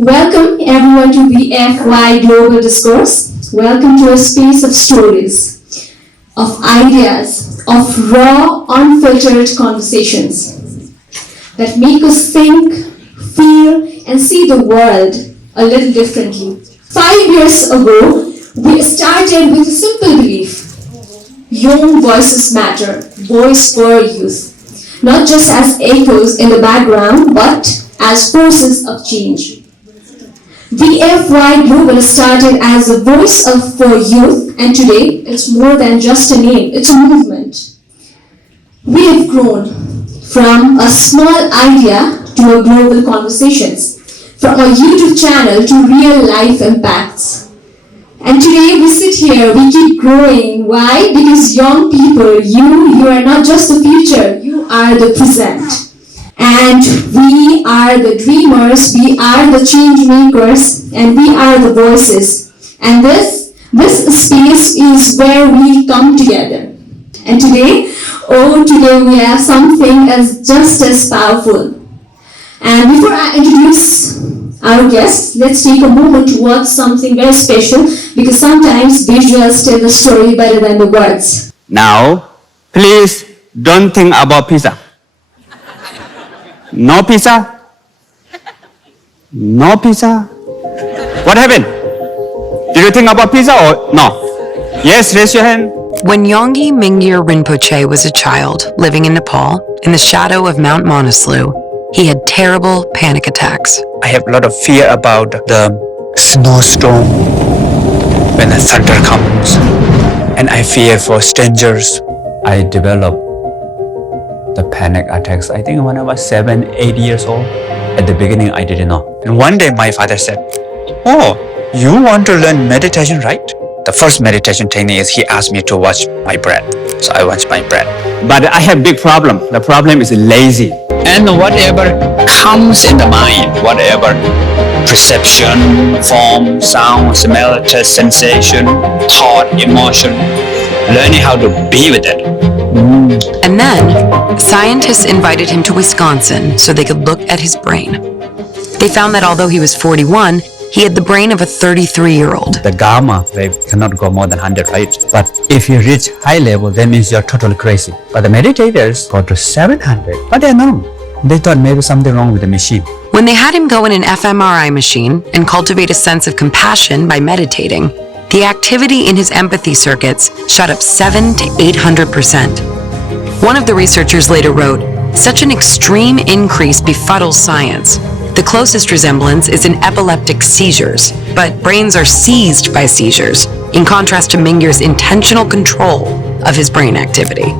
Welcome everyone to VFY Global Discourse. Welcome to a space of stories, of ideas, of raw, unfiltered conversations that make us think, feel, and see the world a little differently. 5 years ago, we started with a simple belief: young voices matter, voice for youth, not just as echoes in the background, but as forces of change. VFY Global started as a voice for youth, and today it's more than just a name, it's a movement. We have grown from a small idea to a global conversations, from a YouTube channel to real life impacts. And today we sit here, we keep growing. Why? Because young people, you are not just the future, you are the present. And we are the dreamers, we are the change makers, and we are the voices. And this space is where we come together. And today we have something just as powerful. And before I introduce our guests, let's take a moment to watch something very special, because sometimes visuals tell the story better than the words. Now, please don't think about pizza. No pizza? No pizza? What happened? Did you think about pizza or no? Yes, raise your hand. When Yongey Mingyur Rinpoche was a child living in Nepal, in the shadow of Mount Manaslu, he had terrible panic attacks. I have a lot of fear about the snowstorm when the thunder comes, and I fear for strangers. I developed the panic attacks, I think when I was 7-8 years old. At the beginning, I didn't know. And one day my father said, "Oh, you want to learn meditation, right?" The first meditation technique is he asked me to watch my breath. So I watch my breath. But I have big problem. The problem is lazy. And whatever comes in the mind, whatever perception, form, sound, smell, taste, sensation, thought, emotion, learning how to be with it. And then, scientists invited him to Wisconsin so they could look at his brain. They found that although he was 41, he had the brain of a 33-year-old. The gamma wave cannot go more than 100, right? But if you reach high level, that means you're totally crazy. But the meditators go to 700, but they're normal. They thought maybe something wrong with the machine. When they had him go in an fMRI machine and cultivate a sense of compassion by meditating, the activity in his empathy circuits shot up 700 to 800%. One of the researchers later wrote, "Such an extreme increase befuddles science. The closest resemblance is in epileptic seizures, but brains are seized by seizures, in contrast to Mingyur's intentional control of his brain activity."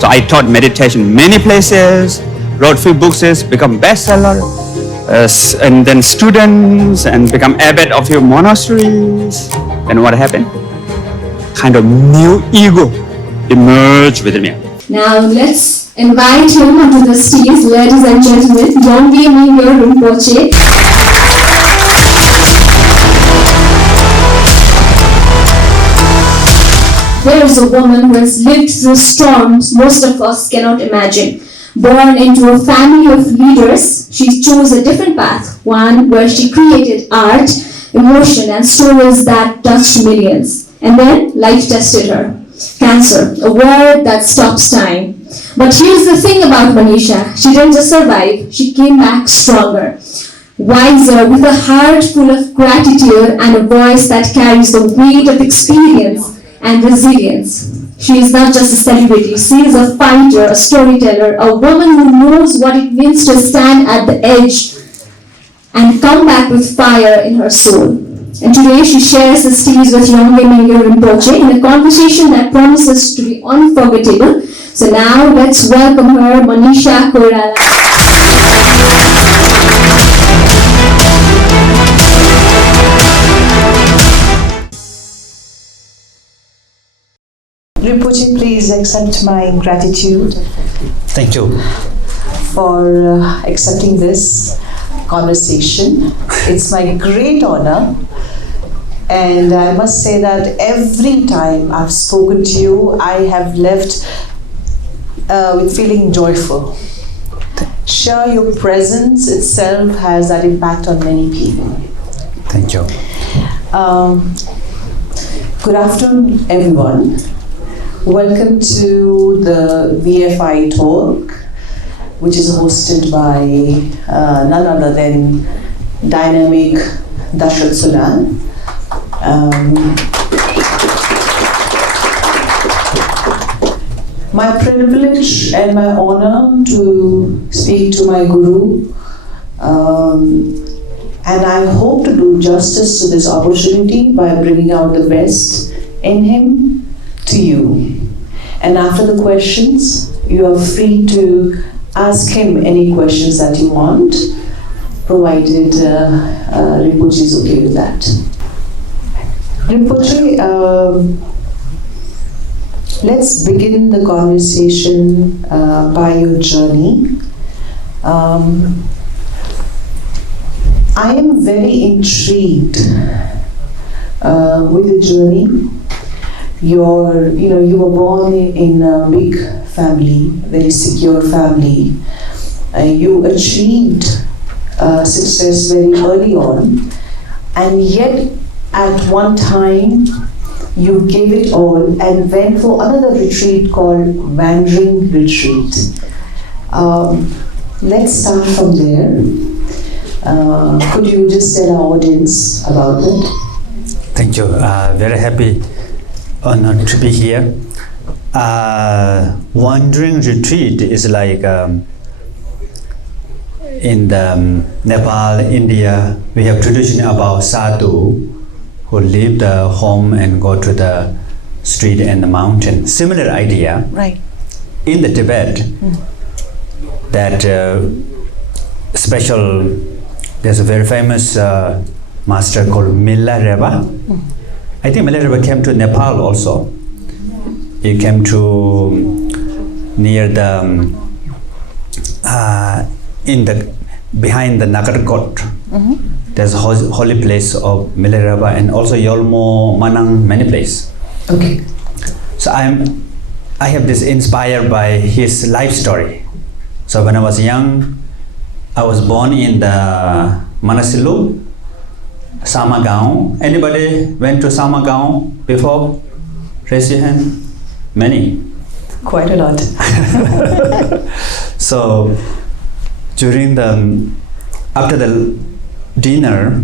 So I taught meditation many places, wrote few books, become bestseller, and then students, and become abbot of few monasteries. Then what happened? Kind of new ego emerged within me. Now let's invite him onto the stage, ladies and gentlemen, Yongey Mingyur Rinpoche. There is a woman who has lived through storms most of us cannot imagine. Born into a family of leaders, she chose a different path, one where she created art, emotion, and stories that touched millions. And then life tested her. Cancer, a word that stops time. But here's the thing about Manisha. She didn't just survive, she came back stronger, wiser, with a heart full of gratitude and a voice that carries the weight of experience and resilience. She is not just a celebrity, she is a fighter, a storyteller, a woman who knows what it means to stand at the edge and come back with fire in her soul. And today she shares the stage with Yongey Mingyur Rinpoche in a conversation that promises to be unforgettable. So now let's welcome her, Manisha Koirala. Rinpoche, please accept my gratitude. Thank you. For accepting this conversation. It's my great honor. And I must say that every time I've spoken to you, I have left with feeling joyful. Shah, your presence itself has that impact on many people. Thank you. Good afternoon, everyone. Welcome to the VFY Talk, which is hosted by none other than dynamic Dashrath Sunar. My privilege and my honor to speak to my Guru, and I hope to do justice to this opportunity by bringing out the best in him to you. And after the questions, you are free to ask him any questions that you want, provided Rinpoche is okay with that. Rinpoche, let's begin the conversation by your journey. I am very intrigued with the journey. You were born in a big family, very secure family. You achieved success very early on, and yet at one time you gave it all and went for another retreat called Wandering Retreat. Let's start from there. Could you just tell our audience about it? Thank you. Very happy, honored to be here. Wandering retreat is like in the Nepal, India, we have tradition about sadhu who leave the home and go to the street and the mountain. Similar idea. Right. In the Tibet, that special, there's a very famous master called Milarepa. I think Milarepa came to Nepal also. He came to near the behind the Nagarkot. There's a holy place of Milarepa, and also Yolmo, Manang, many places. Okay. So I have this inspired by his life story. So when I was young, I was born in the Manasilu, Samagaon. Anybody went to Samagaon before? Raise your hand. Many. Quite a lot. So during after the dinner,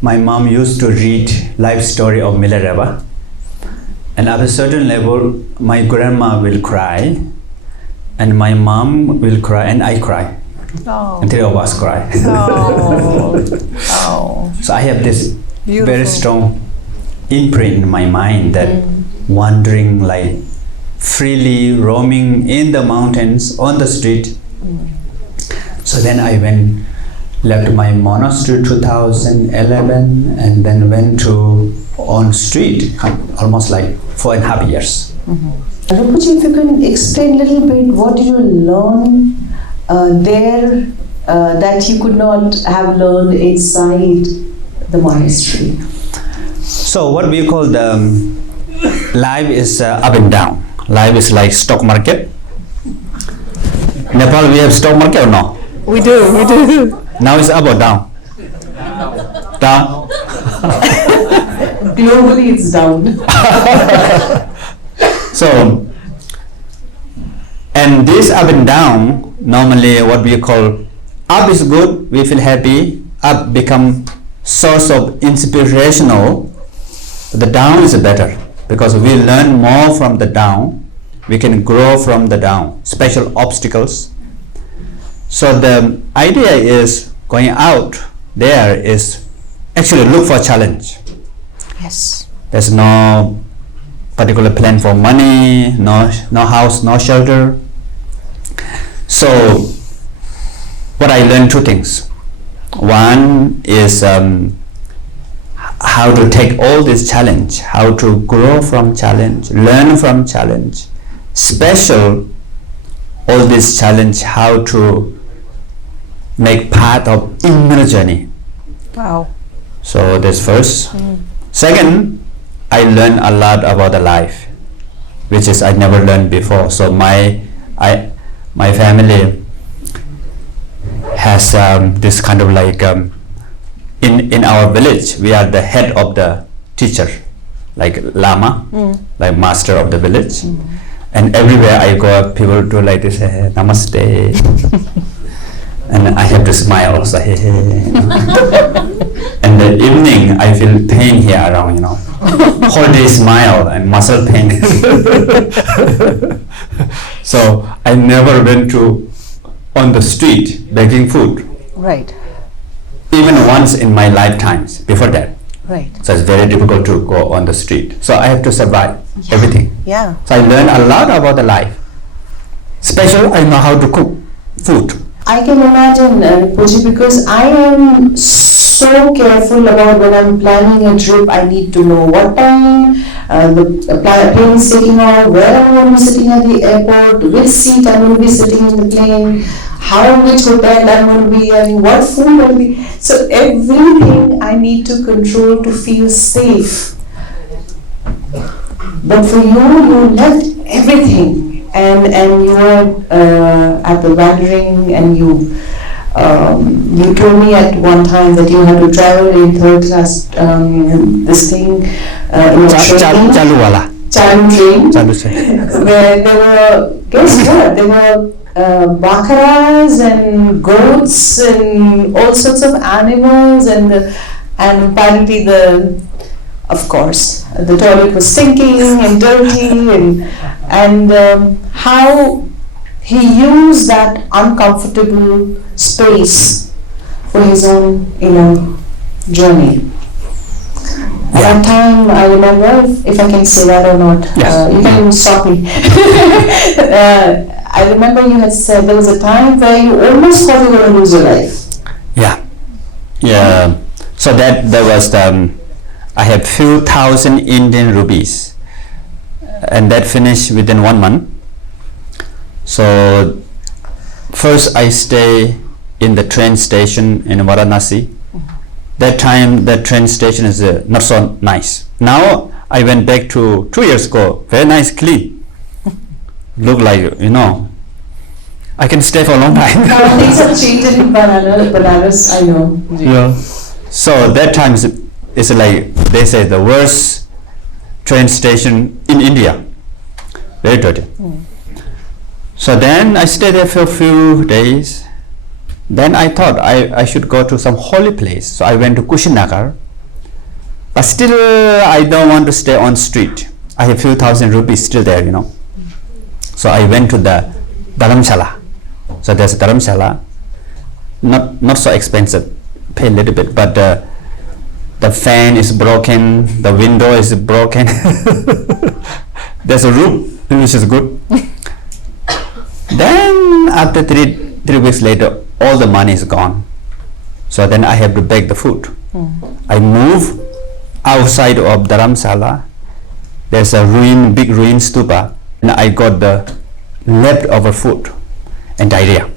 my mom used to read life story of Milarepa, and at a certain level, my grandma will cry, and my mom will cry, and I cry. Oh. And three of us cry. Oh. Oh. So I have this Beautiful. very strong imprint in my mind that wandering, like freely roaming in the mountains, on the street. So then I left my monastery 2011, and then went to on street almost like 4.5 years. Rinpoche, if you can explain a little bit, what did you learn there that you could not have learned inside the monastery? So what we call the life is up and down. Life is like stock market. Nepal, we have stock market or no? We do. Now it's up or down? Down? Globally, it's down. So, and this up and down, normally what we call up is good, we feel happy, up become source of inspirational, the down is better because we learn more from the down, we can grow from the down, special obstacles. So the idea is going out there is actually look for challenge. Yes. There's no particular plan for money, no house, no shelter. So what I learned two things. One is how to take all this challenge, how to grow from challenge, learn from challenge, special all this challenge, how to make part of inner journey. Wow. So that's first. Second, I learned a lot about the life, which is I never learned before. So my family has this kind of like in our village we are the head of the teacher, like Lama, like master of the village, and everywhere I go people do like this, hey, namaste, and I have to smile also, hey, hey, you know. And the evening I feel pain here around, you know, whole day smile and muscle pain. So I never went to on the street begging food. Right. Even once in my lifetimes before that. Right. So it's very difficult to go on the street. So I have to survive everything. Yeah. So I learned a lot about the life. Especially I know how to cook food. I can imagine, Rinpoche, because I am so careful about when I'm planning a trip. I need to know what time the plane is taking off, where I'm going to be sitting at the airport, which seat I'm going to be sitting in the plane, which hotel I'm going to be having, what food I'm going to be. So everything I need to control to feel safe. But for you left everything. And you were at the wandering, and you told me at one time that you had to travel in third class, this thing, in a train, Chalu train, where there were, guess what, there were bakaras and goats and all sorts of animals, and apparently of course, the toilet was stinking and dirty, and how he used that uncomfortable space for his own, journey. At that time, I remember, if I can say that or not, you can stop me. I remember you had said there was a time where you almost thought you were going to lose your life. Yeah. So that was I have few thousand Indian rupees, and that finished within 1 month. So first I stay in the train station in Varanasi. That time the train station is not so nice. Now I went back to 2 years ago, very nice, clean. Look like, I can stay for a long time. Now things have changed in Banaras, I know. Yeah. So that time is like, they say, the worst train station in India. Very dirty. So then I stayed there for a few days. Then I thought I should go to some holy place. So I went to Kushinagar. But still I don't want to stay on street. I have few thousand rupees still there, So I went to the Dharamshala. So there's a Dharamshala. Not so expensive. Pay a little bit, but the fan is broken, the window is broken. There's a roof, which is good. Then after three weeks later, all the money is gone. So then I have to beg the food. I move outside of Dharamsala. There's a big ruin stupa, and I got the leftover food and diarrhea.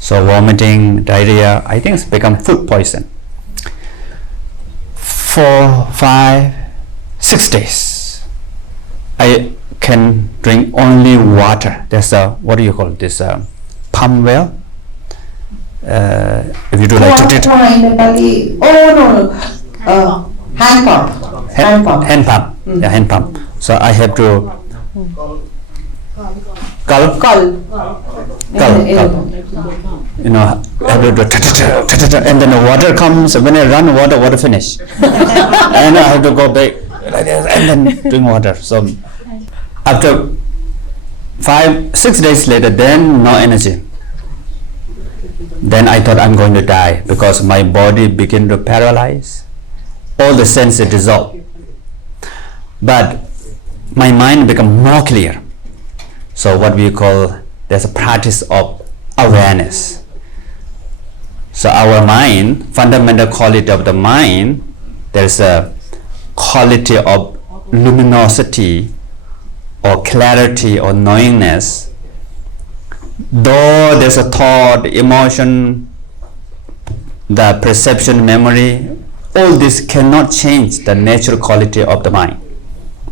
So vomiting, diarrhea, I think it's become food poison. 4, 5, 6 days. I can drink only water. There's a, what do you call this, pump well? If you do like hand pump. Hand pump. Yeah, hand pump. So I have to cull. Have to do, and then the water comes. When I run, water finish, and I have to go back like this, and then drink water. So after 5, 6 days later, then no energy. Then I thought I'm going to die because my body began to paralyze. All the senses dissolved. But my mind became more clear. So what we call, there's a practice of awareness. So our mind, fundamental quality of the mind, there's a quality of luminosity or clarity or knowingness. Though there's a thought, emotion, the perception, memory, all this cannot change the natural quality of the mind.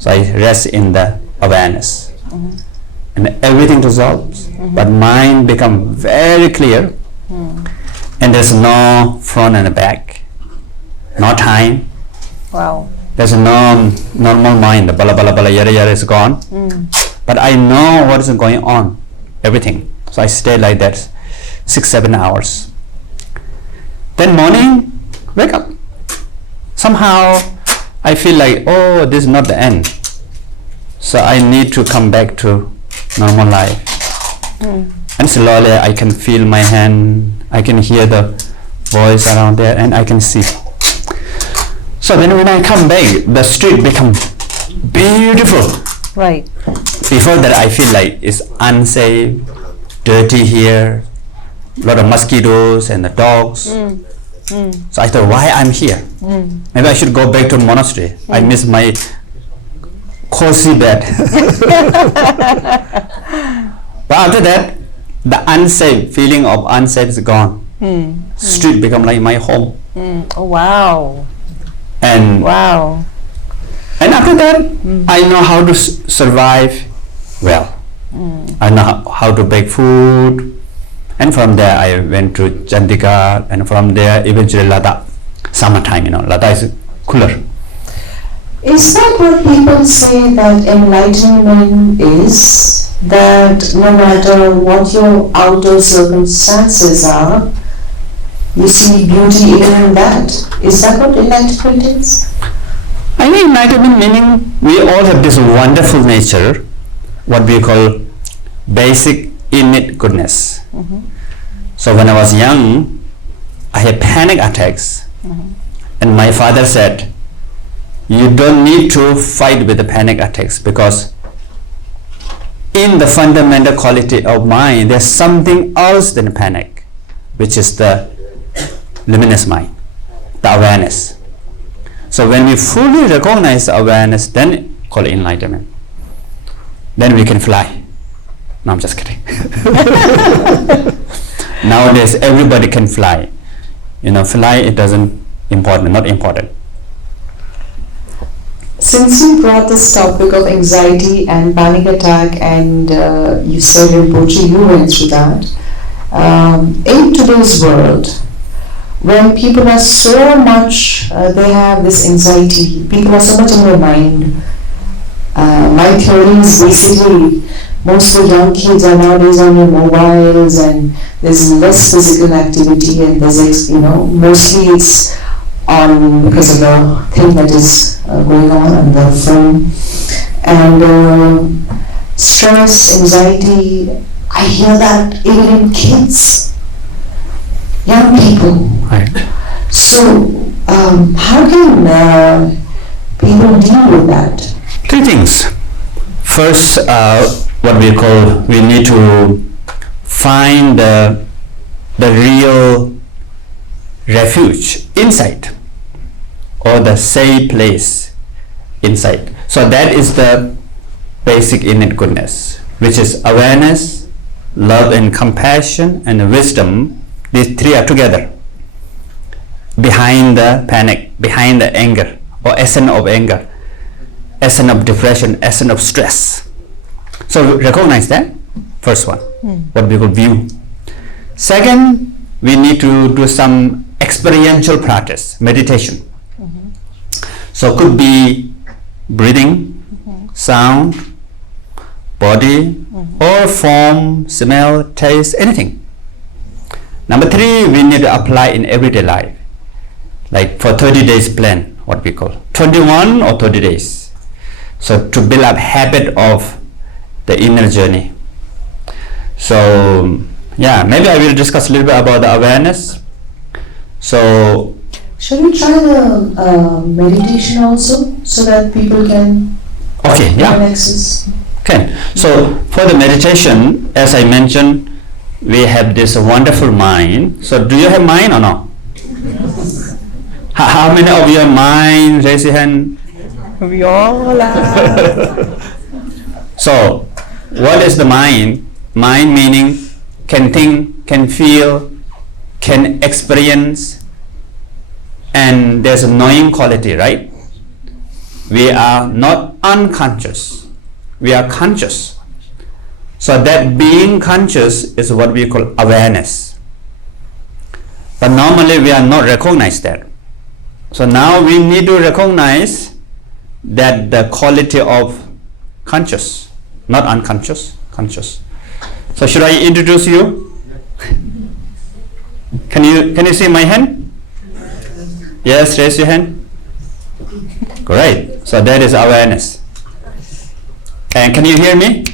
So I rest in the awareness. And everything dissolves, but mind becomes very clear. and there's no front and back, no time. Wow. There's no normal mind. The bala bala bala yada yada is gone. But I know what is going on, everything. So I stay like that 6-7 hours. Then morning, wake up. Somehow I feel like, oh, this is not the end. So I need to come back to normal life. And slowly I can feel my hand, I can hear the voice around there, and I can see. So then when I come back, the street become beautiful. Right. Before that I feel like it's unsafe, dirty here, a lot of mosquitoes and the dogs. So I thought, why I'm here? Maybe I should go back to monastery. I miss my cozy bed. But after that, the unsafe feeling of unsafe is gone. Street become like my home. Oh, wow. And Wow. and after that, I know how to survive well. I know how to bake food. And from there, I went to Chandigarh, and from there, eventually Ladakh. Summertime, Ladakh is cooler. Is that what people say that enlightenment is? That no matter what your outer circumstances are, you see beauty even in that. Is that what enlightenment is? I think enlightenment meaning we all have this wonderful nature, what we call basic innate goodness. So when I was young, I had panic attacks, and my father said, you don't need to fight with the panic attacks, because in the fundamental quality of mind, there's something else than panic, which is the luminous mind, the awareness. So when we fully recognize the awareness, then call it enlightenment. Then we can fly. No, I'm just kidding. Nowadays, everybody can fly. Fly, it doesn't important, not important. Since you brought this topic of anxiety and panic attack, and you said Rinpoche, you went through that. In today's world, when people are so much, they have this anxiety, people are so much in their mind. My theory is basically most of the young kids are nowadays on their mobiles, and there's less physical activity, and there's mostly it's on because of the thing that is going on the phone, and stress, anxiety. I hear that even in kids, young people. Right. So how can people deal with that? Three things. First, what we need to find the real refuge inside, or the safe place inside. So that is the basic innate goodness, which is awareness, love and compassion, and wisdom. These three are together behind the panic, behind the anger, or essence of anger, essence of depression, essence of stress. So recognize that, first one, what we call view. Second, we need to do some experiential practice, meditation. So could be breathing, sound, body, or form, smell, taste, anything. Number three, we need to apply in everyday life, like for 30 days plan, what we call 21 or 30 days. So to build up habit of the inner journey. So yeah, maybe I will discuss a little bit about the awareness. So shall we try the meditation also, so that people can okay, yeah, access? okay. So for the meditation, as I mentioned, we have this wonderful mind. So do you have mind or no? How many of your mind? Raise your hand. We all have. So what is the mind? Mind meaning can think, can feel, can experience, and there's a knowing quality, right? We are not unconscious, we are conscious. So that being conscious is what we call awareness. But normally we are not recognized that. So now we need to recognize that the quality of conscious, not unconscious, conscious. So should I introduce you? Can you see my hand? Yes, raise your hand. Great. So that is awareness. And can you hear me?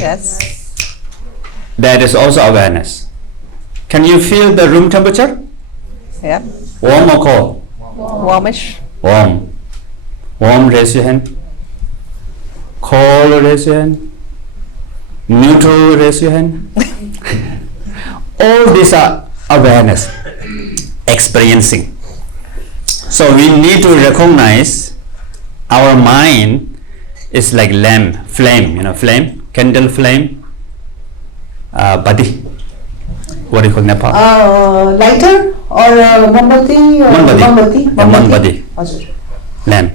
Yes. That is also awareness. Can you feel the room temperature? Yeah. Warm or cold? Warmish. Warm. Warm, raise your hand. Cold, raise your hand. Neutral, raise your hand. All these are awareness, experiencing. So we need to recognize our mind is like lamp, flame, flame, candle flame, body. What do you call Nepal? Lighter or Mombati? Mombati. Mombati. Mombati. Lamp.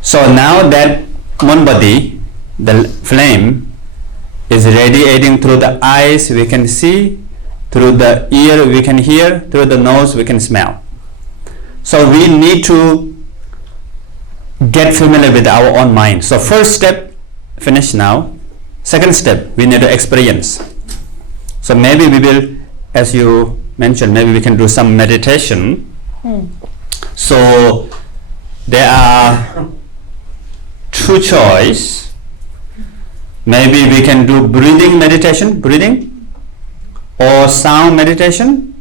So now that Mombati, the flame, is radiating through the eyes, we can see, through the ear we can hear, through the nose we can smell. So we need to get familiar with our own mind. So first step, finished now. Second step, we need to experience. So maybe we will, as you mentioned, maybe we can do some meditation. So there are two choices. Maybe we can do breathing meditation, breathing, or sound meditation,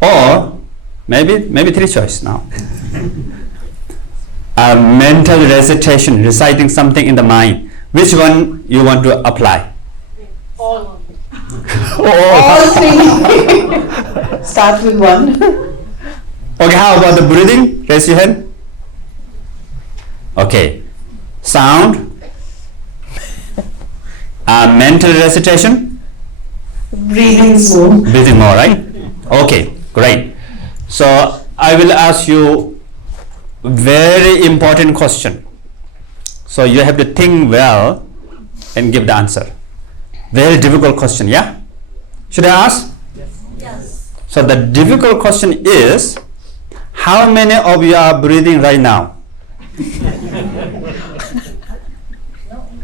or maybe three choices now. A mental recitation, reciting something in the mind. Which one you want to apply? All three. Start with one. Okay, how about the breathing? Raise your hand. Okay. Sound. Mental recitation. Breathing more. Breathing more, right? Okay, great. So I will ask you very important question. So you have to think well and give the answer. Very difficult question, yeah? Should I ask? Yes. So the difficult question is, how many of you are breathing right now?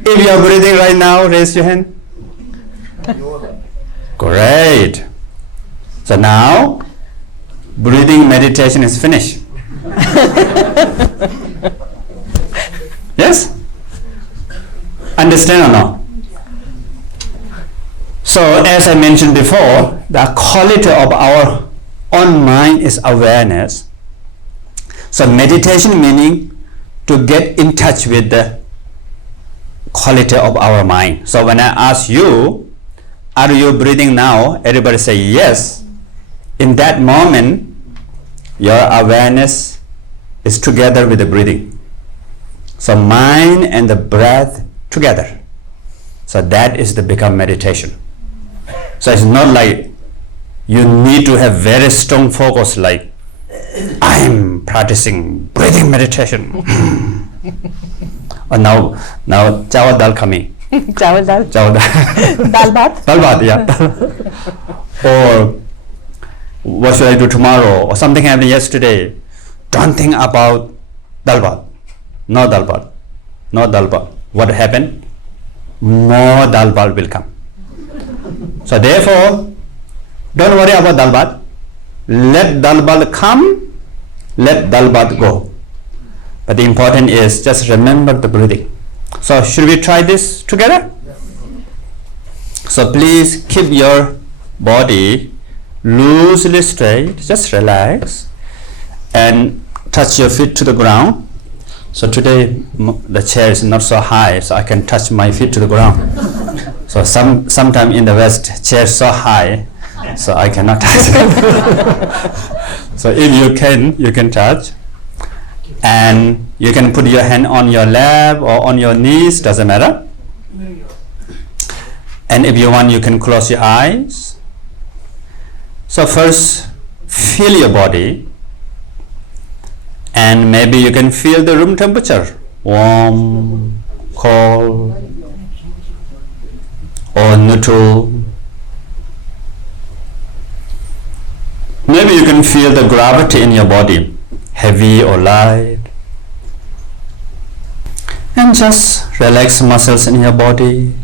If you are breathing right now, raise your hand. Great. So now, breathing meditation is finished. Yes? Understand or not? So as I mentioned before, the quality of our own mind is awareness. So meditation meaning to get in touch with the quality of our mind. So when I ask you, are you breathing now? Everybody say yes. In that moment, your awareness is together with the breathing. So mind and the breath together. So that is the become meditation. So it's not like you need to have very strong focus like I'm practicing breathing meditation. Or now chawal dal coming. Chawal dal. Chawal dal. Dal bhat. Dal bhat, yeah. Or what should I do tomorrow? Or something happened yesterday. Don't think about dal bhat. No dal bhat. No dal bhat. What happened? More dal bhat will come. So therefore, don't worry about dal bhat. Let dal bhat come, let dal bhat go. But the important is just remember the breathing. So should we try this together? So please keep your body loosely straight, just relax and touch your feet to the ground. So today the chair is not so high, so I can touch my feet to the ground. So sometime in the West, chair so high, so I cannot touch. So if you can touch, and you can put your hand on your lap or on your knees, doesn't matter. And if you want, you can close your eyes. So first, feel your body, and maybe you can feel the room temperature, warm, cold, or neutral. can feel the gravity in your body, heavy or light. And just relax muscles in your body.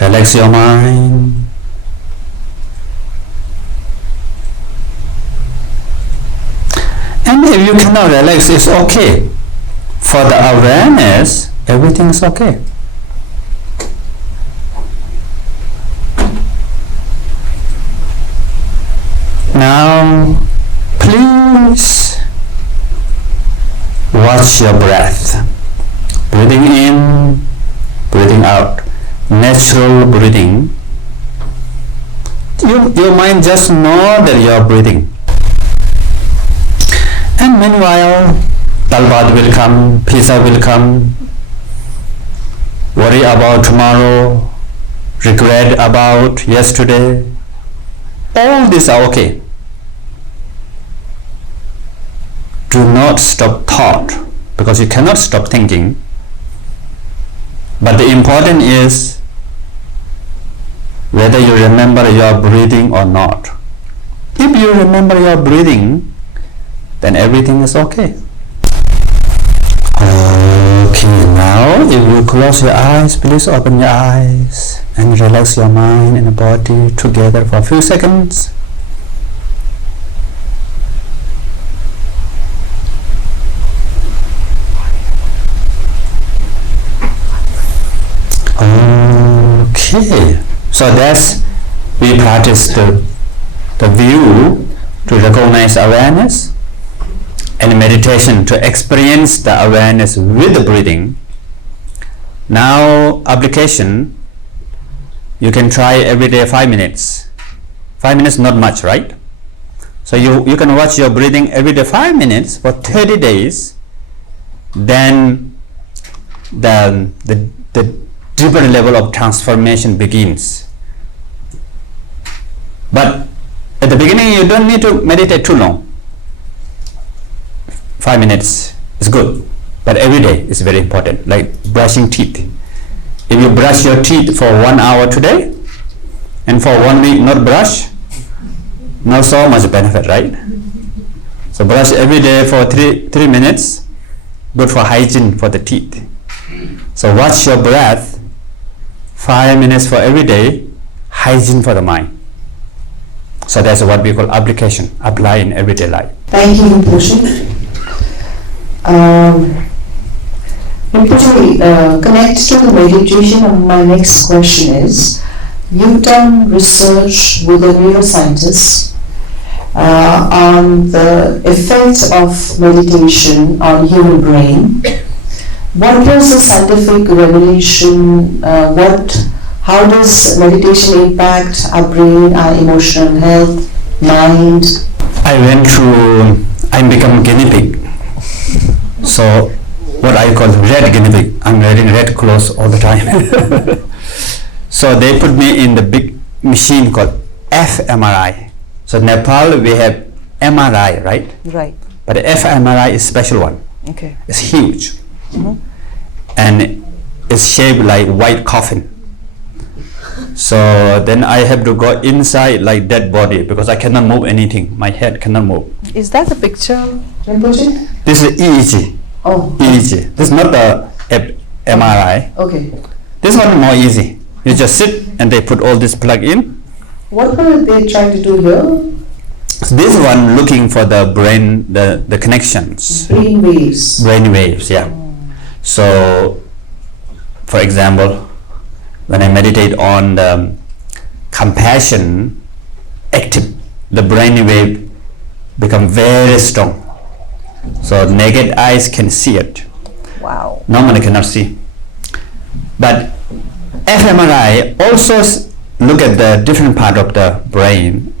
Relax your mind. And if you cannot relax, it's okay. For the awareness, everything is okay. Now, please watch your breath. Breathing in, breathing out. Natural breathing. Your mind just know that you are breathing. And meanwhile, Talbad will come, pizza will come, worry about tomorrow, regret about yesterday. All these are okay. Do not stop thought, because you cannot stop thinking. But the important is whether you remember your breathing or not. If you remember your breathing, then everything is okay. Okay, now if you close your eyes, please open your eyes and relax your mind and body together for a few seconds. Okay, so that's we practice the view to recognize awareness, and meditation to experience the awareness with the breathing. Now application, you can try every day 5 minutes. 5 minutes not much, right? So you can watch your breathing every day 5 minutes for 30 days. Then the deeper level of transformation begins. But at the beginning you don't need to meditate too long. 5 minutes is good, but every day is very important, like brushing teeth. If you brush your teeth for 1 hour today and for 1 week not brush, not so much benefit, right? So brush every day for 3 minutes, good for hygiene for the teeth. So watch your breath, 5 minutes for every day, hygiene for the mind. So that's what we call application, apply in everyday life. Thank you, Rinpoche. Rinpoche, connect to the meditation, and my next question is, you've done research with a neuroscientist on the effects of meditation on human brain. What was the scientific revelation? How does meditation impact our brain, our emotional health, mind? I become guinea pig. So what I call red guinea pig. I'm wearing red clothes all the time. So they put me in the big machine called fMRI. So Nepal we have MRI, right? Right. But the fMRI is special one. Okay. It's huge. And it's shaped like white coffin. So then I have to go inside like dead body because I cannot move anything. My head cannot move. Is that the picture, Rinpoche? This is EEG. Oh. EEG. This is not the MRI. Okay. This one is more easy. You just sit and they put all this plug in. What were they trying to do here? So this one looking for the brain, the connections. Brain waves. Brain waves, yeah. So, for example, when I meditate on the compassion, active, the brain wave become very strong. So naked eyes can see it. Wow. Normally cannot see. But fMRI also look at the different part of the brain,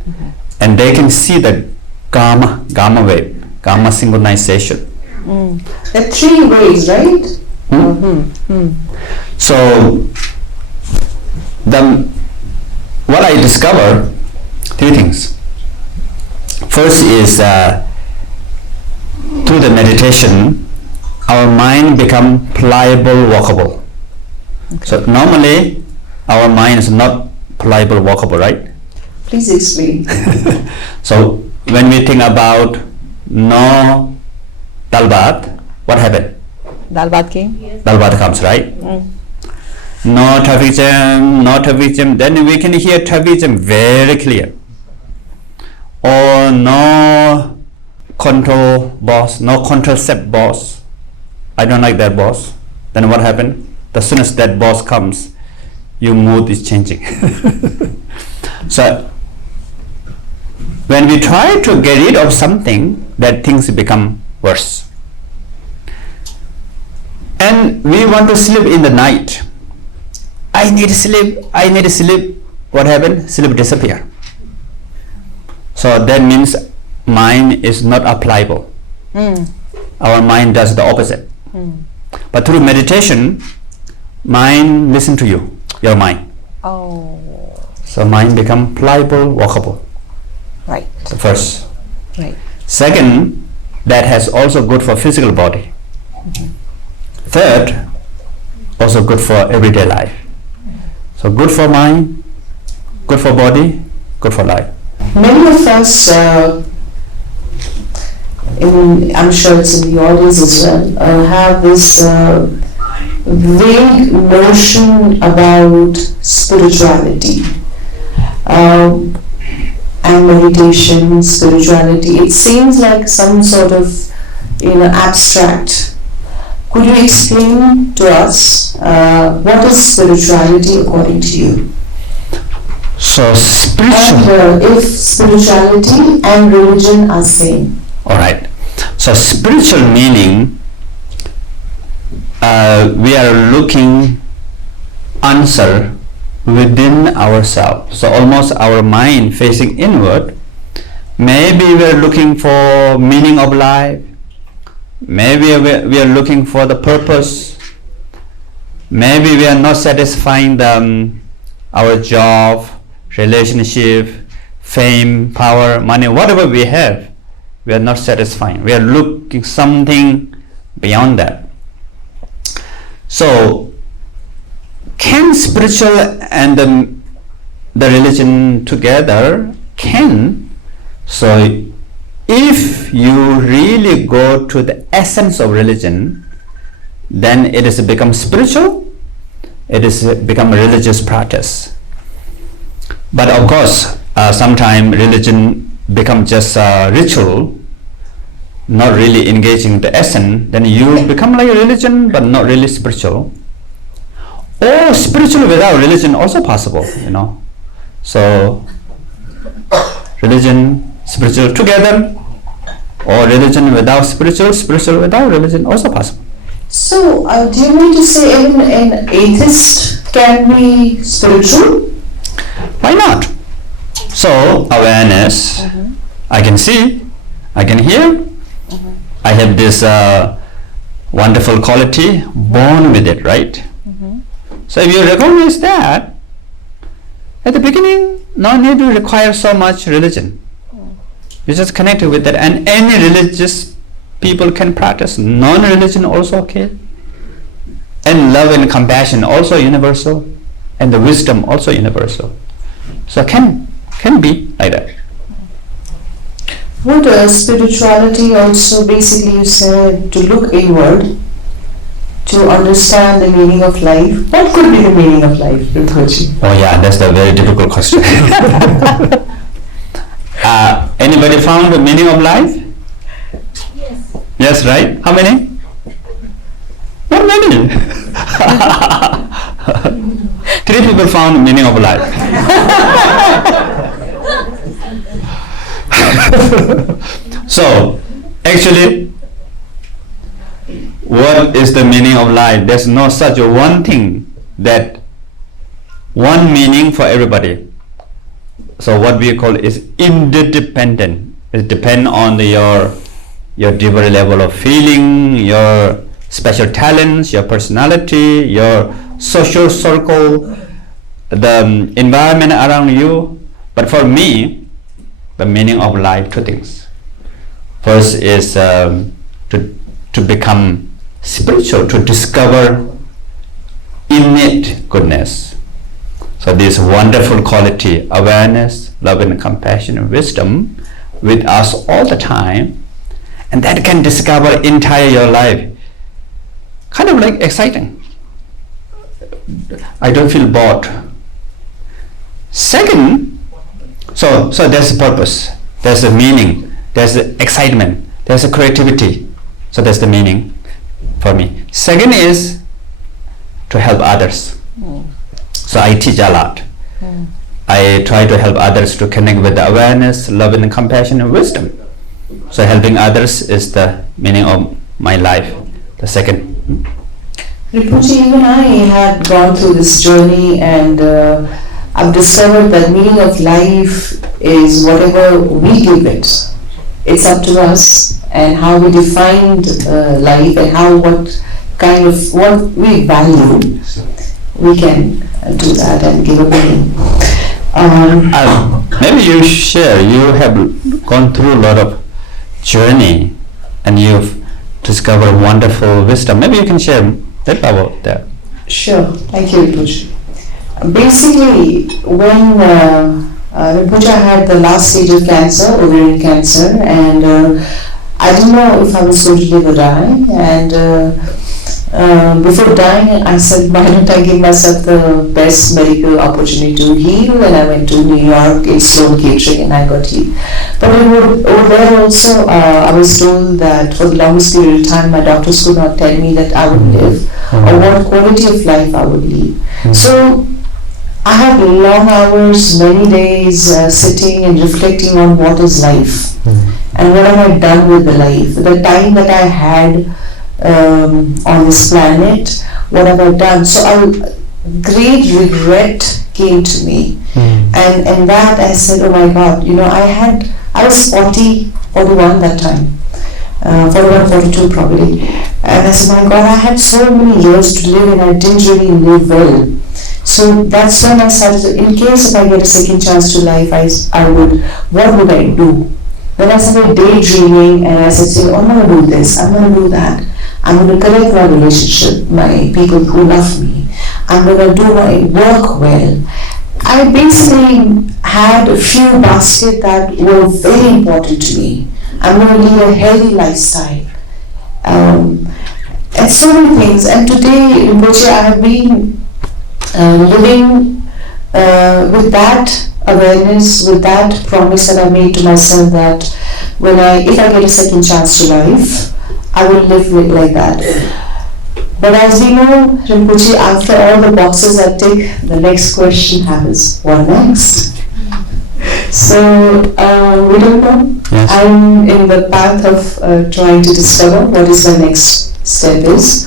and they can see the gamma wave, gamma synchronization. There are 3 ways, right? So what I discovered, 3 things. First is through the meditation, our mind become pliable, walkable. Okay. So normally our mind is not pliable, walkable, right? Please explain. So when we think about no Dalbat, what happened? Dal baat came. Dalbat comes, right? No traffic jam, no traffic jam. Then we can hear traffic jam very clear. Or no control boss, no control boss. I don't like that boss. Then what happened? As soon as that boss comes, your mood is changing. So when we try to get rid of something, that things become worse. And we want to sleep in the night. I need sleep. What happened? Sleep disappear. So that means mind is not applicable. Our mind does the opposite. But through meditation, mind listen to you, your mind. Oh, So mind become pliable, walkable. right. The first. Right. Second, that has also good for physical body. Third, also good for everyday life. So good for mind, good for body, good for life. Many of us, I'm sure it's in the audience as well, have this vague notion about spirituality and meditation, spirituality. It seems like some sort of abstract. Could you explain to us what is spirituality according to you? So spiritual. And if spirituality and religion are same. Alright. So spiritual meaning, we are looking answer within ourselves. So almost our mind facing inward. Maybe we are looking for meaning of life. Maybe we are looking for the purpose. Maybe we are not satisfying our job, relationship, fame, power, money, whatever we have, we are not satisfying. We are looking something beyond that. So, can spiritual and the religion together? Can. So, if you really go to the essence of religion, then it is become spiritual, it is become a religious practice. But of course, sometimes religion become just a ritual, not really engaging the essence, then you become like a religion but not really spiritual. Or spiritual without religion also possible, So religion, spiritual together, or religion without spiritual, spiritual without religion also possible. So, do you mean to say even an atheist can be spiritual? Why not? So awareness, I can see, I can hear, I have this wonderful quality, born with it, right? So if you recognize that, at the beginning, no need to require so much religion. You just connect with that, and any religious people can practice. Non-religion also okay. And love and compassion also universal, and the wisdom also universal. So can be like that. Would spirituality also basically, you said, to look inward, to understand the meaning of life? What could be the meaning of life, Rinpoche? Oh yeah, that's a very difficult question. Anybody found the meaning of life? Yes. Yes, right? How many? Not many. 3 people found the meaning of life. So, actually, what is the meaning of life? There's no such a one thing, that one meaning for everybody. So what we call is interdependent. It depends on your deeper level of feeling, your special talents, your personality, your social circle, the environment around you. But for me, the meaning of life, 2 things. First is to become spiritual, to discover innate goodness. So this wonderful quality, awareness, love and compassion and wisdom with us all the time, and that can discover entire your life. Kind of like exciting. I don't feel bored. Second, so there's a purpose, there's a meaning, there's the excitement, there's a creativity. So that's the meaning for me. Second is to help others. So I teach a lot. I try to help others to connect with the awareness, love and compassion and wisdom. So helping others is the meaning of my life. The second. Rinpoche, even I had gone through this journey, and I've discovered that meaning of life is whatever we give it. It's up to us and how we defined life and what we value. We can do that and give a meaning. Maybe you share, you have gone through a lot of journey and you've discovered wonderful wisdom. Maybe you can share that about that. Sure, thank you, Rinpoche. Basically, when Rinpoche had the last stage of cancer, ovarian cancer, and I didn't know if I was going to live or die, and before dying I said, why don't I give myself the best medical opportunity to heal, and I went to New York in Sloan Catering and I got healed. But over there also I was told that for the longest period of time my doctors could not tell me that I would live or what quality of life I would lead. So I had long hours, many days sitting and reflecting on what is life and what have I done with the life, the time that I had on this planet, what have I done. So great regret came to me, and that I said, oh my God, I was 41 that time, 41, 42 probably, and I said, my God, I had so many years to live and I didn't really live well. So that's when I started, in case if I get a second chance to life, what would I do? Then I started daydreaming, and I said, I'm going to do this, I'm going to do that. I'm going to correct my relationship, my people who love me. I'm going to do my work well. I basically had a few baskets that were very important to me. I'm going to lead a healthy lifestyle. And so many things. And today, Rinpoche, I have been living with that awareness, with that promise that I made to myself that if I get a second chance to life, I will live like that. But as we know, Rinpoche, after all the boxes I tick, the next question happens, what next? So we don't know. Yes. I'm in the path of trying to discover what is my next step is.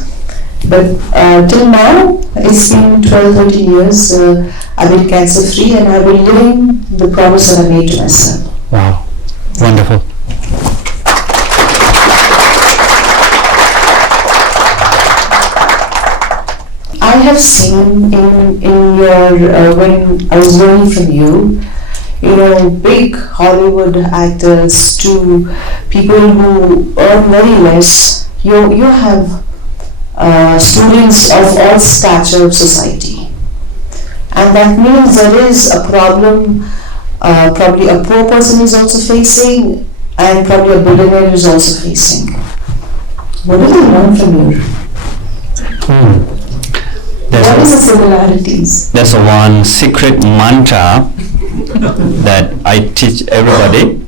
But till now, it's been 12-13 years, I've been cancer free and I've been living the promise that I made to myself. Wow, wonderful. I have seen in your, when I was learning from you, big Hollywood actors to people who earn very less, you have students of all stature of society. And that means there is a problem, probably a poor person is also facing, and probably a billionaire is also facing. What do they learn from you? What is the similarities? There's one secret mantra that I teach everybody,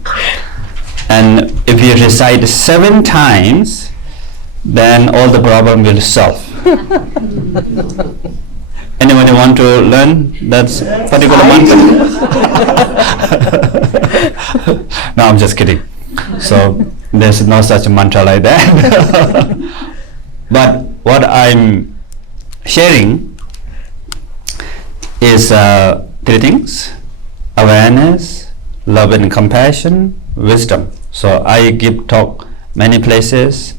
and if you recite 7 times, then all the problem will solve. Anybody want to learn that particular mantra? No, I'm just kidding. So there's no such mantra like that. But what I'm sharing is 3 things: awareness, love and compassion, wisdom. So I give talk many places,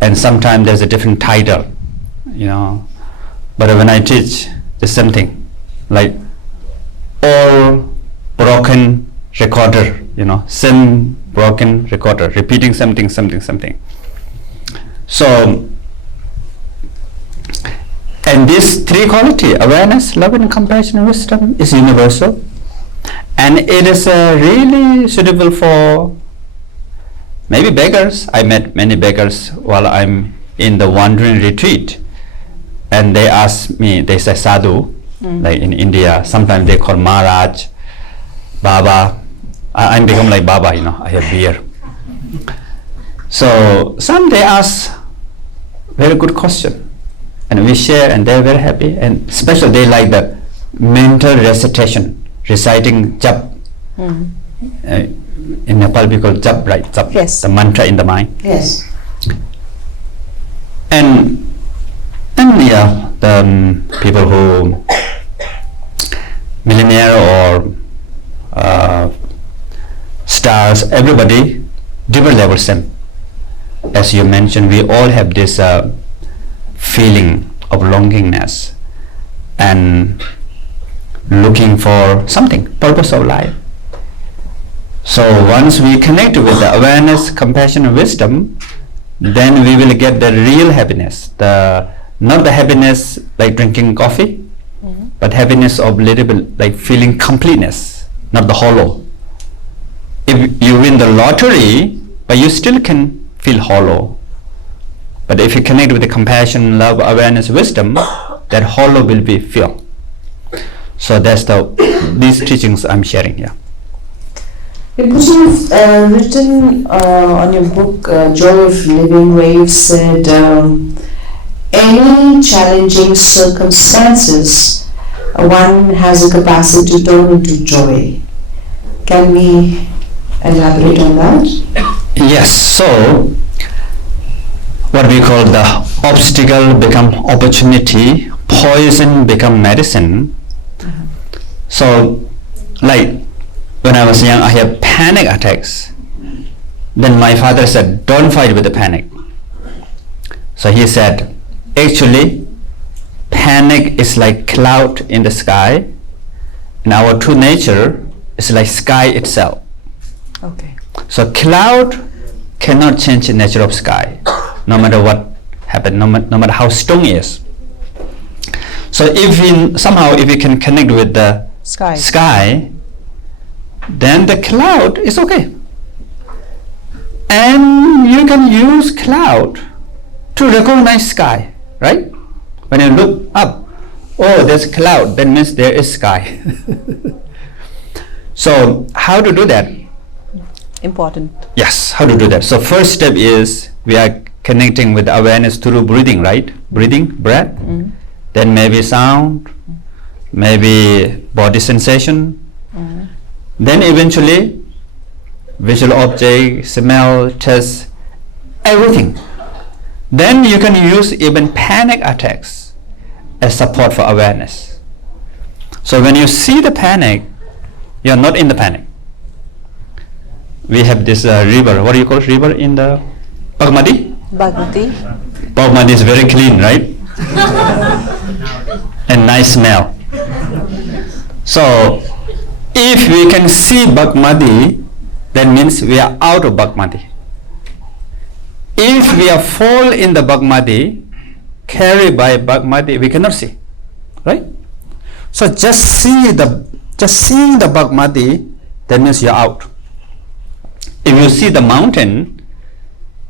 and sometimes there's a different title, but when I teach, the same thing, like all broken recorder, same broken recorder, repeating something. So, and these 3 quality, awareness, love and compassion and wisdom, is universal. And it is really suitable for maybe beggars. I met many beggars while I'm in the wandering retreat, and they ask me, they say sadhu, like in India, sometimes they call Maharaj, Baba. I'm become like Baba, you know, I have beer. So some they ask very good question, and we share, and they're very happy, and especially they like the mental recitation, reciting jap. In Nepal we call jap, right? Jap, Yes. the mantra in the mind. Yes. And yeah, the people who millionaire or stars, everybody different levels same. As you mentioned, we all have this feeling of longingness and looking for something, purpose of life. So once we connect with the awareness, compassion, and wisdom, then we will get the real happiness. Not the happiness like drinking coffee, but happiness of little bit like feeling completeness, not the hollow. If you win the lottery, but you still can feel hollow. But if you connect with the compassion, love, awareness, wisdom, that hollow will be filled. So that's these teachings I'm sharing here. You've written on your book, Joy of Living, where you've said, any challenging circumstances, one has a capacity to turn into joy. Can we elaborate on that? Yes, so what we call the obstacle become opportunity, poison become medicine. So like when I was young, I had panic attacks. Then my father said, don't fight with the panic. So he said, actually panic is like cloud in the sky, and our true nature is like sky itself. Okay. So cloud cannot change the nature of sky, no matter what happens, no matter how strong it is. So if we can connect with the sky, then the cloud is okay. And you can use cloud to recognize sky, right? When you look up, oh, there's cloud, that means there is sky. So how to do that? Important. Yes, how to do that? So first step is we are connecting with awareness through breathing, right? Breathing, breath, then maybe sound, maybe body sensation, then eventually visual object, smell, taste, everything. Then you can use even panic attacks as support for awareness. So when you see the panic, you are not in the panic. We have this river, what do you call river in the Bagmati? Bhagwati. Bagmati is very clean, right? And nice smell. So if we can see Bagmati, that means we are out of Bagmati. If we are fall in the Bagmati, carried by Bagmati, we cannot see, right? So just seeing the Bagmati, that means you are out. If you see the mountain,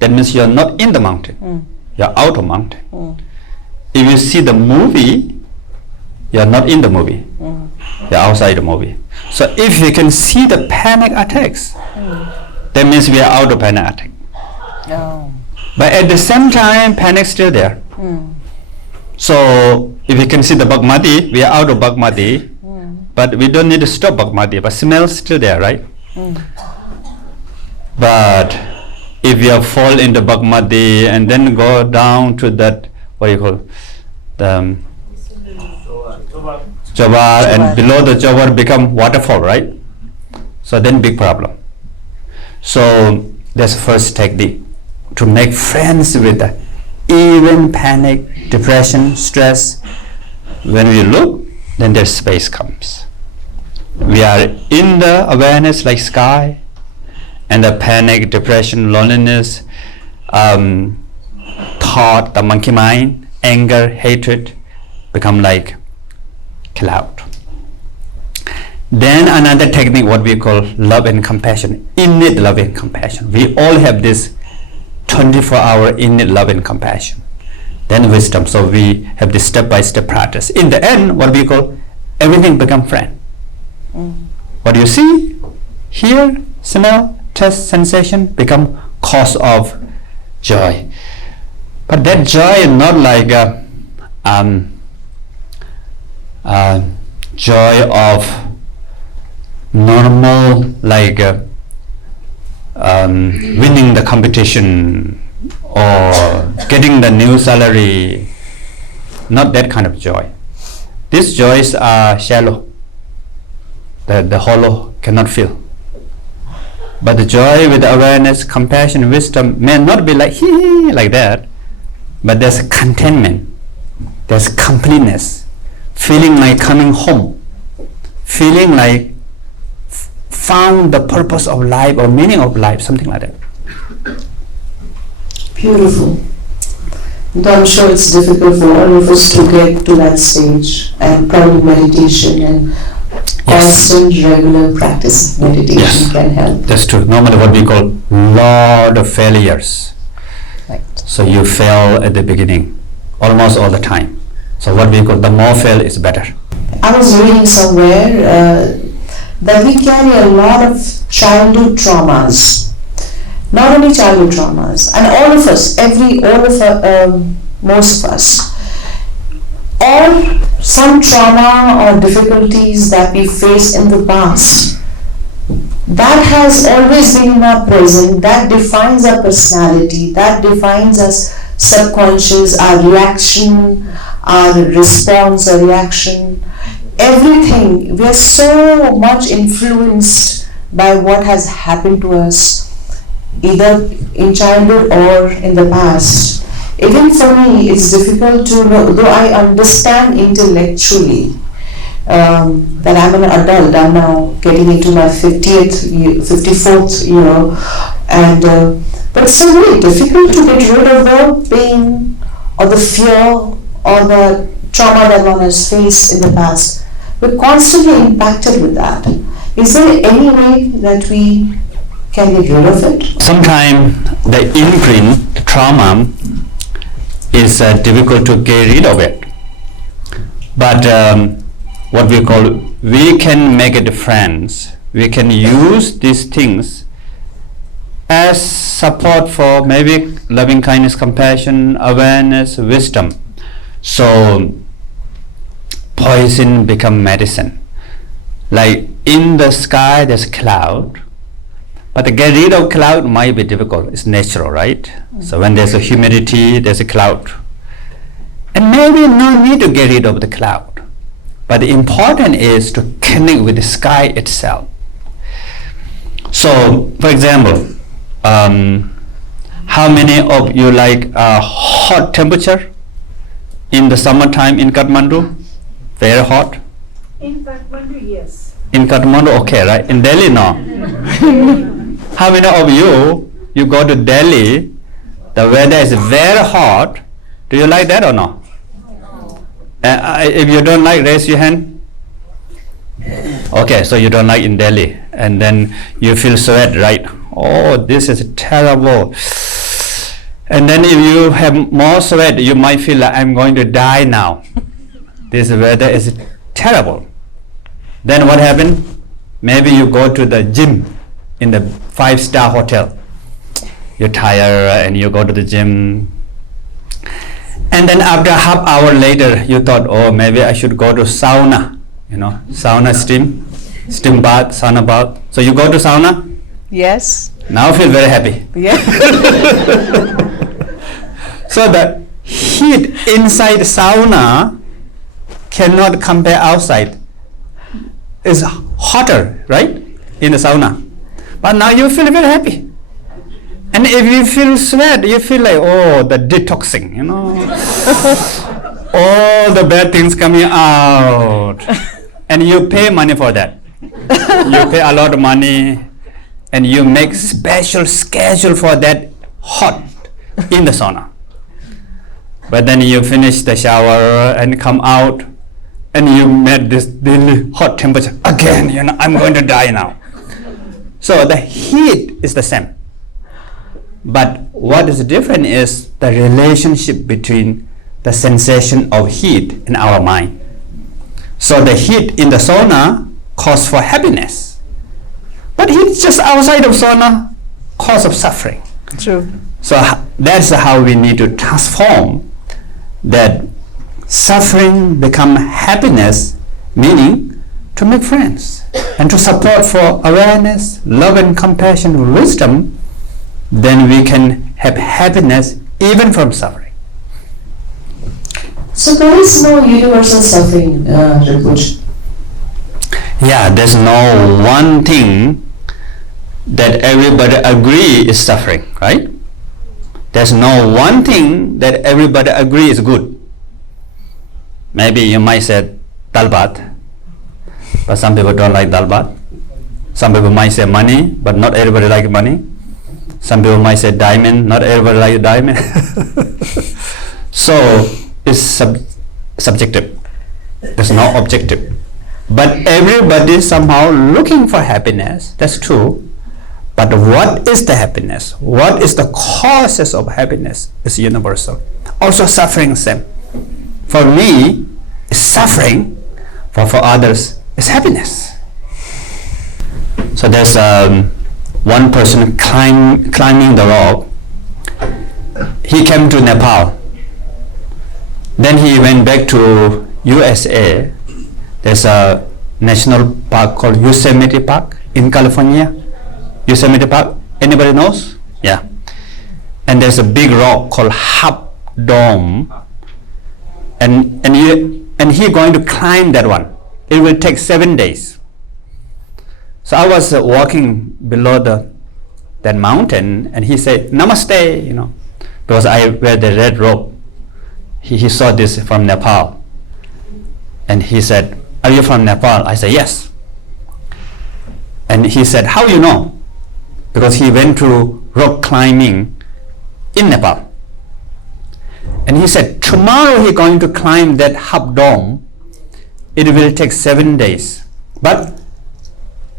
that means you are not in the mountain. You are out of mountain. If you see the movie, you are not in the movie. You are outside the movie. So if you can see the panic attacks, that means we are out of panic attack. But at the same time, panic still there. So if you can see the Bagmati, we are out of Bagmati, but we don't need to stop Bagmati, but smell still there, right? But if you fall into Bagmati and then go down to that, what do you call the Jawar, and below the Jawar become waterfall, right? So then big problem. So that's the first technique, to make friends with the even panic, depression, stress. When we look, then their space comes. We are in the awareness like sky, and the panic, depression, loneliness, thought, the monkey mind, anger, hatred become like cloud. Then another technique, what we call love and compassion, innate love and compassion. We all have this 24-hour innate love and compassion. Then wisdom. So we have this step-by-step practice. In the end, what we call everything become friend. What you see, hear, smell, taste, sensation become cause of joy. But that joy is not like joy of normal, like winning the competition or getting the new salary. Not that kind of joy. These joys are shallow. The hollow cannot fill. But the joy with awareness, compassion, wisdom may not be like hee like that, but there's contentment, there's completeness, feeling like coming home, feeling like found the purpose of life or meaning of life, something like that. Beautiful. And I'm sure it's difficult for all of us to get to that stage, and probably meditation and constant regular practice of meditation can help. That's true. Normally what we call lot of failures. Right. So you fail at the beginning, almost all the time. So what we call the more fail is better. I was reading somewhere that we carry a lot of childhood traumas. Not only childhood traumas, and all of us, most of us, or some trauma or difficulties that we faced in the past, that has always been in our present, that defines our personality, that defines us subconscious, our reaction, our response or reaction, everything. We are so much influenced by what has happened to us, either in childhood or in the past. Even for me, it's difficult to know, though I understand intellectually that I'm an adult. I'm now getting into my 54th year, and but it's still really difficult to get rid of the pain or the fear or the trauma that one has faced in the past. We're constantly impacted with that. Is there any way that we can get rid of it? Sometimes the imprint, the trauma, is difficult to get rid of it. But what we call, we can make a difference. We can use these things as support for maybe loving kindness, compassion, awareness, wisdom. So poison become medicine. Like in the sky there's cloud, but to get rid of cloud might be difficult. It's natural, right? So when there's a humidity, there's a cloud. And maybe no need to get rid of the cloud. But the important is to connect with the sky itself. So, for example, how many of you like hot temperature in the summertime in Kathmandu? Very hot? In Kathmandu, yes. In Kathmandu, okay, right? In Delhi, no. How many of you go to Delhi, the weather is very hot. Do you like that or no? If you don't like, raise your hand. Okay, so you don't like in Delhi, and then you feel sweat, right? Oh, this is terrible. And then if you have more sweat, you might feel like I'm going to die now. This weather is terrible. Then what happened? Maybe you go to the gym in the 5-star hotel. You're tired and you go to the gym. And then after half hour later, you thought, oh, maybe I should go to sauna. You know, sauna steam bath, sauna bath. So you go to sauna? Yes. Now feel very happy. Yeah. So the heat inside sauna cannot compare outside. It's hotter, right? In the sauna. But now you feel very happy. And if you feel sweat, you feel like, oh, the detoxing, you know. All the bad things coming out. And you pay money for that. You pay a lot of money and you make special schedule for that hot in the sauna. But then you finish the shower and come out and you met this really hot temperature again, I'm going to die now. So the heat is the same. But what is different is the relationship between the sensation of heat in our mind. So the heat in the sauna cause for happiness, but heat just outside of sauna cause of suffering. True. So that's how we need to transform that suffering become happiness, meaning to make friends and to support for awareness, love and compassion, wisdom. Then we can have happiness even from suffering. So there is no universal suffering, Rinpoche. Yeah, there's no one thing that everybody agree is suffering, right? There's no one thing that everybody agree is good. Maybe you might say dal bhat, but some people don't like dal bhat. Some people might say money, but not everybody like money. Some people might say diamond, not everybody like diamond. So it's subjective. There's no objective. But everybody somehow looking for happiness. That's true. But what is the happiness? What is the causes of happiness is universal. Also suffering same. For me, it's suffering. For others, it's happiness. So there's one person climbing the rock. He came to Nepal. Then he went back to USA. There's a national park called Yosemite Park in California. Yosemite Park, anybody knows? Yeah. And there's a big rock called Hub Dome. And he going to climb that one. It will take 7 days. So I was walking below that mountain, and he said, "Namaste," because I wear the red robe. He saw this from Nepal, and he said, "Are you from Nepal?" I said, "Yes." And he said, "How you know?" Because he went to rock climbing in Nepal. And he said, "Tomorrow he's going to climb that Hub Dome. It will take 7 days. But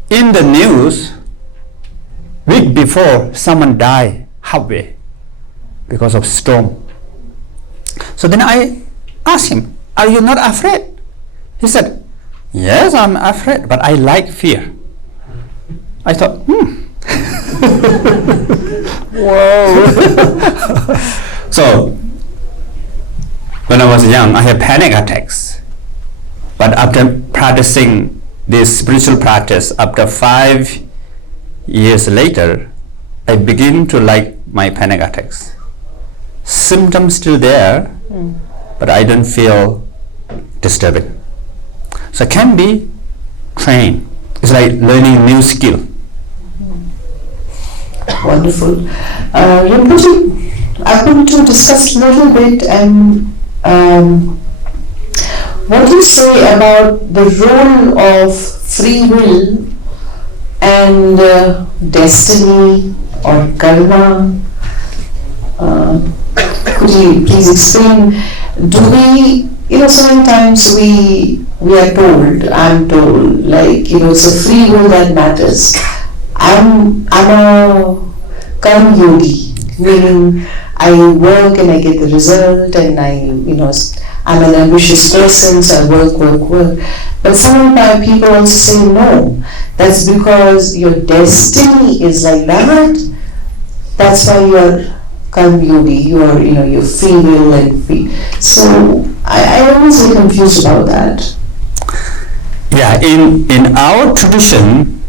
in the news, week before, someone died halfway because of storm." So then I asked him, "Are you not afraid?" He said, "Yes, I'm afraid, but I like fear." I thought, whoa. So when I was young, I had panic attacks. But after practicing this spiritual practice, after 5 years later, I begin to like my panic attacks. Symptoms still there, but I don't feel disturbing. So it can be trained. It's like learning new skill. Wonderful. Rinpoche, I want to discuss a little bit what do you say about the role of free will and destiny or karma? Could you please explain? Do we, sometimes we are told, I'm told, it's a free will that matters. I'm a karma yogi, meaning I work and I get the result, and I'm an ambitious person, so I work. But some people also say no, that's because your destiny is like that. That's why you're karma yogi, you're free will and free. So I always get confused about that. Yeah, in our tradition,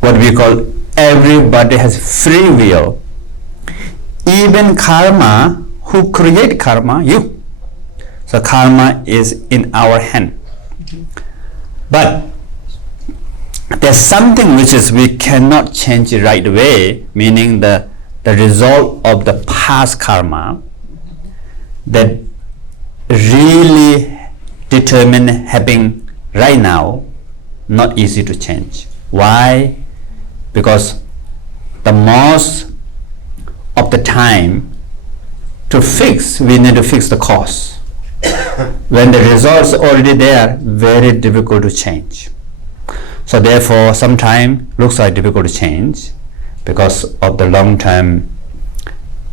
what we call everybody has free will. Even karma, who create karma? You. So karma is in our hand. But there's something which is we cannot change it right away, meaning the result of the past karma that really determine happening right now, not easy to change. Why? Because the most of the time to fix, we need to fix the cause. when the results already there, very difficult to change. So therefore, sometimes looks like difficult to change because of the long-term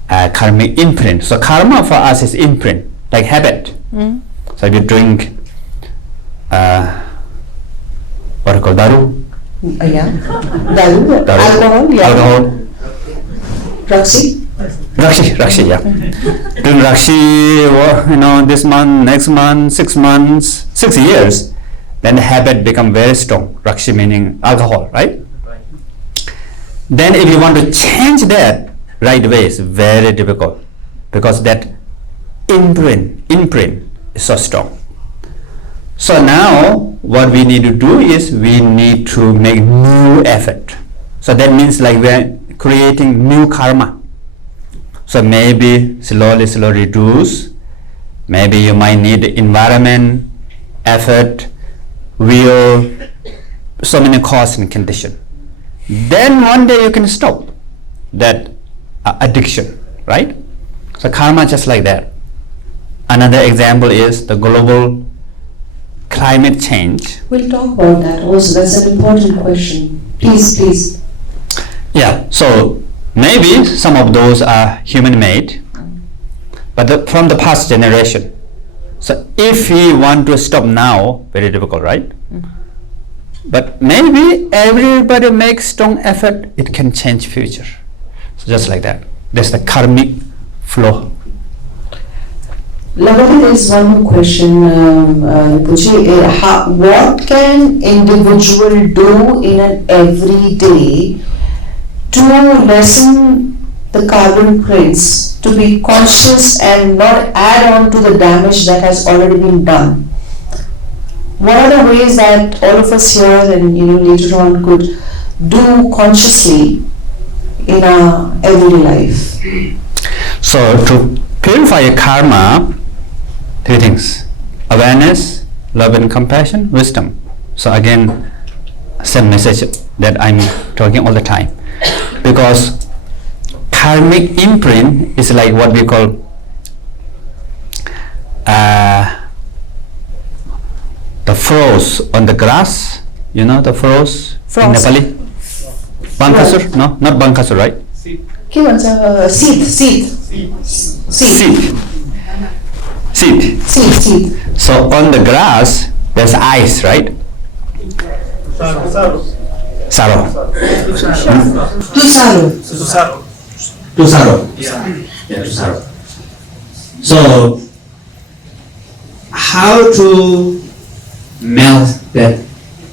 karmic imprint. So karma for us is imprint, like habit. So if you drink what do you call daru? Yeah. Daru. Alcohol. Yeah. Alcohol. Raksi. Rakshi, yeah. Drink Rakshi, this month, next month, 6 months, 6 years, then the habit become very strong. Rakshi meaning alcohol, right? Then if you want to change that right way, it's very difficult because that imprint is so strong. So now what we need to do is we need to make new effort. So that means like we're creating new karma. So maybe slowly reduce. Maybe you might need environment, effort, will, so many cause and condition. Then one day you can stop that addiction, right? So karma just like that. Another example is the global climate change. We'll talk about that also. That's an important question. Please. Yeah, so maybe some of those are human-made, but from the past generation. So if we want to stop now, very difficult, right? But maybe everybody makes strong effort, it can change future. So just like that. That's the karmic flow. Lavati, there is one more question, Rinpoche. What can individual do in an everyday to lessen the carbon prints, to be conscious and not add on to the damage that has already been done? What are the ways that all of us here and later on could do consciously in our everyday life? So to purify karma, 3 things: awareness, love and compassion, wisdom. So again, same message that I'm talking all the time. Because karmic imprint is like what we call the froze on the grass. You know the froze in Nepali? Bankasur? No, not Bankasur, right? Seed. So on the grass, there's ice, right? Saro. Tusaro. Yeah, Tusaro. So how to melt that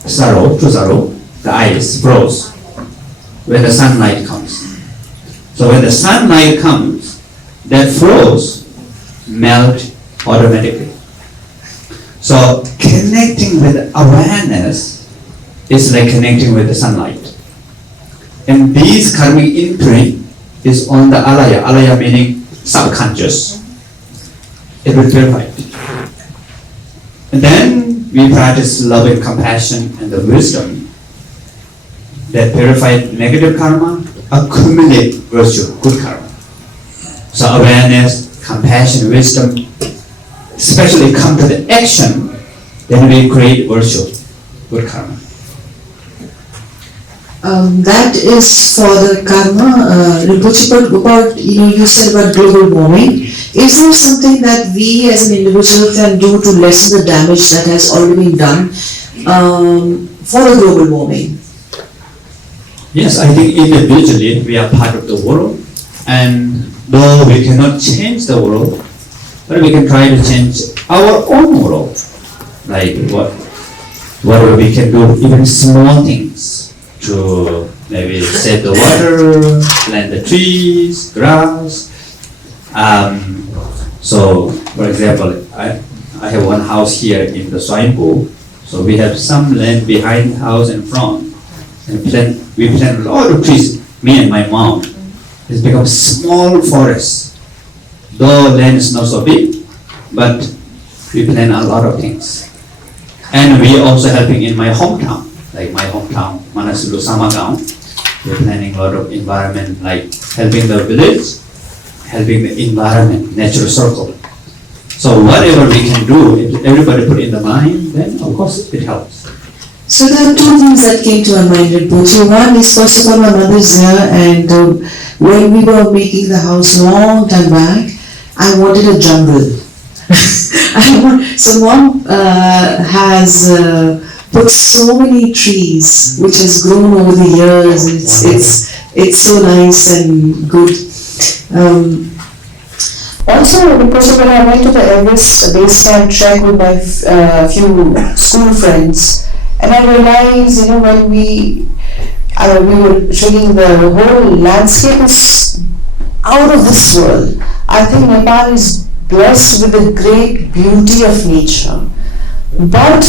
Tusaro, the ice froze, when the sunlight comes. So when the sunlight comes, that froze melt automatically. So connecting with awareness is like connecting with the sunlight. And these karmic imprint is on the alaya. Alaya meaning subconscious. It will purify it. And then we practice love and compassion and the wisdom that purify negative karma, accumulate virtue, good karma. So awareness, compassion, wisdom, especially come to the action, then we create virtue, good karma. That is for the karma, Rinpoche, but about, you said about global warming. Is there something that we as an individual can do to lessen the damage that has already been done for the global warming? Yes, I think individually we are part of the world, and though we cannot change the world, but we can try to change our own world. Like what we can do, even small things to maybe save the water, plant the trees, grass. So, for example, I have one house here in the Sambhu, so we have some land behind the house and front, and we plant a lot of trees. Me and my mom, it's become small forest. Though land is not so big, but we plant a lot of things. And we are also helping in my hometown, like my hometown, Manasulu Samagaon. We're planning a lot of environment, like helping the village, helping the environment, natural circle. So whatever we can do, if everybody put in the mind, then of course it helps. So there are two things that came to my mind, Rinpoche. One is, first of all, my mother's here, and when we were making the house long time back, I wanted a jungle. So mom has put so many trees, which has grown over the years. It's so nice and good. Also, because when I went to the Everest base camp trek with my few school friends, and I realized, when we were trekking, the whole landscape is out of this world. I think Nepal is blessed with the great beauty of nature. But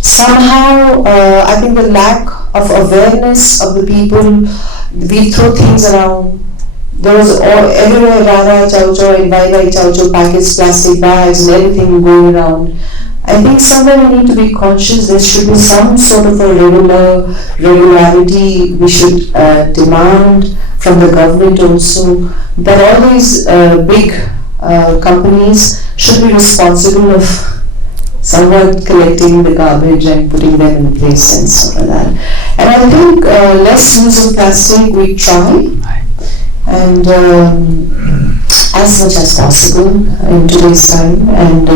somehow, I think the lack of awareness of the people, we throw things around. There was everywhere Rana, Chow Chow and Bye Bye Chow Chow packets, plastic bags and everything going around. I think somewhere we need to be conscious. There should be some sort of a regularity we should demand from the government also, that all these big companies should be responsible of somewhat collecting the garbage and putting them in place and stuff like that. And I think less use of plastic we try, and as much as possible in today's time. And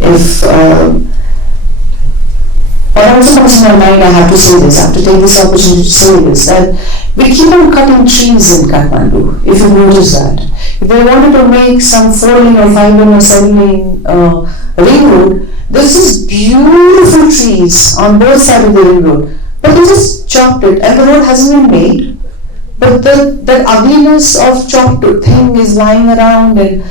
if what also comes to my mind, I have to say this, I have to take this opportunity to say this, that we keep on cutting trees in Kathmandu, if you notice that. If they wanted to make some 4-lane or 5-lane or 7-lane ring road, there's this beautiful trees on both sides of the ring road, but they just chopped it and the road hasn't been made. But the ugliness of chopped thing is lying around. And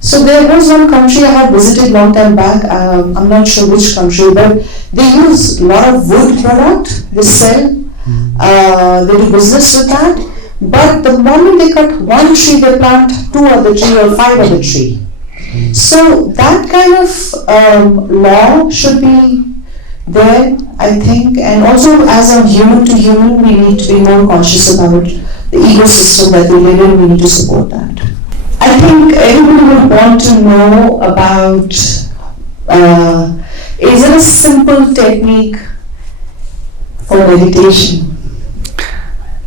so there was one country I had visited long time back, I'm not sure which country, but they use a lot of wood product, they sell, they do business with that, but the moment they cut one tree, they plant 2 other tree or 5 other tree. So that kind of law should be there, I think, and also as a human to human, we need to be more conscious about the ecosystem that we live in. We need to support that. I think everybody would want to know about, is there a simple technique for meditation?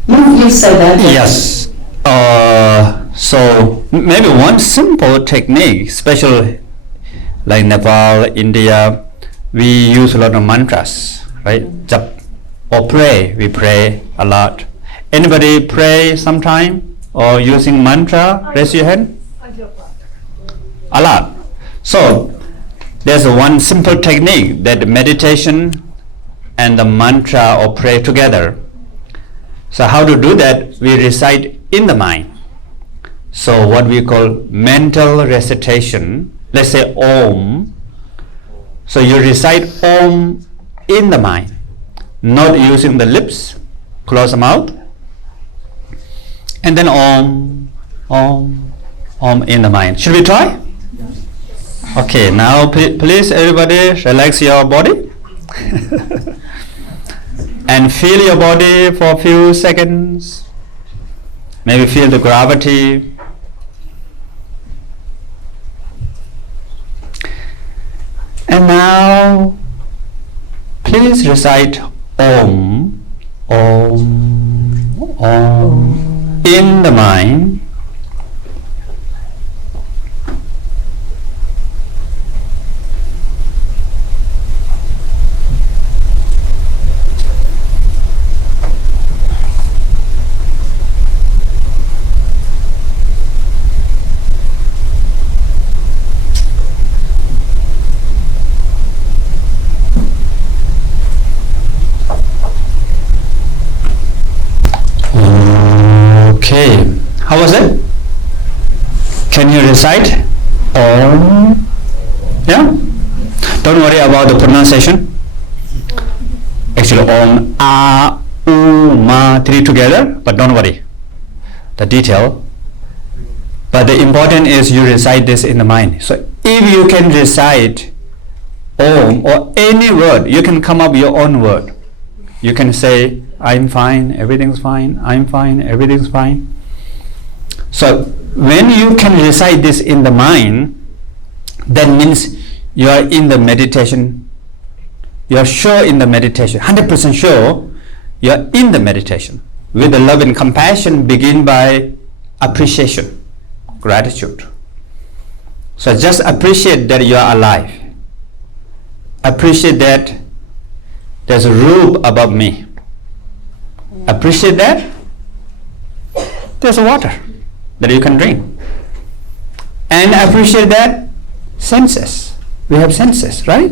You said that. Yes. So maybe one simple technique, especially like Nepal, India, we use a lot of mantras, right? Jap or pray, we pray a lot. Anybody pray sometime or using mantra? Raise your hand. A lot. So there's one simple technique that meditation and the mantra or pray together. So how to do that? We recite in the mind. So what we call mental recitation. Let's say Om. So you recite Om in the mind, not using the lips, close the mouth, and then Om, Om, Om in the mind. Should we try? Okay, now please everybody relax your body and feel your body for a few seconds. Maybe feel the gravity. And now please recite Om, Om, Om in the mind. Okay, how was it? Can you recite Om? Yeah? Don't worry about the pronunciation. Actually, Om, A, U, Ma, 3 together, but don't worry. The detail. But the important is you recite this in the mind. So if you can recite Om or any word, you can come up with your own word. You can say, I'm fine, everything's fine, I'm fine, everything's fine. So when you can recite this in the mind, that means you are in the meditation. You are sure in the meditation, 100% sure you are in the meditation. With the love and compassion, begin by appreciation, gratitude. So just appreciate that you are alive. Appreciate that there's a roof above me. Appreciate that there's water that you can drink. And appreciate that senses. We have senses, right?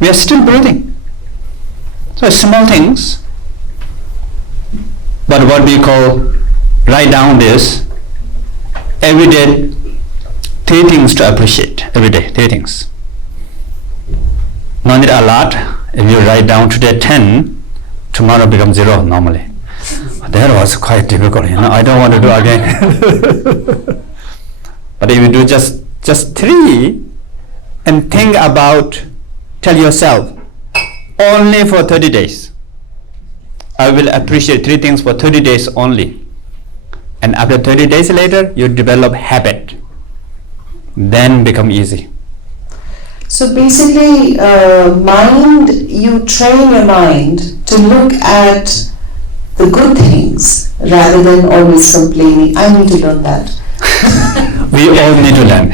We are still breathing. So small things. But what we call, write down this, every day, 3 things to appreciate. Every day, 3 things. No need a lot. If you write down today 10, tomorrow becomes 0 normally. That was quite difficult, I don't want to do again. But if you do just 3 and think about, tell yourself, only for 30 days. I will appreciate 3 things for 30 days only. And after 30 days later, you develop habit. Then become easy. So basically, you train your mind to look at the good things rather than always complaining. I need to learn that. We all need to learn.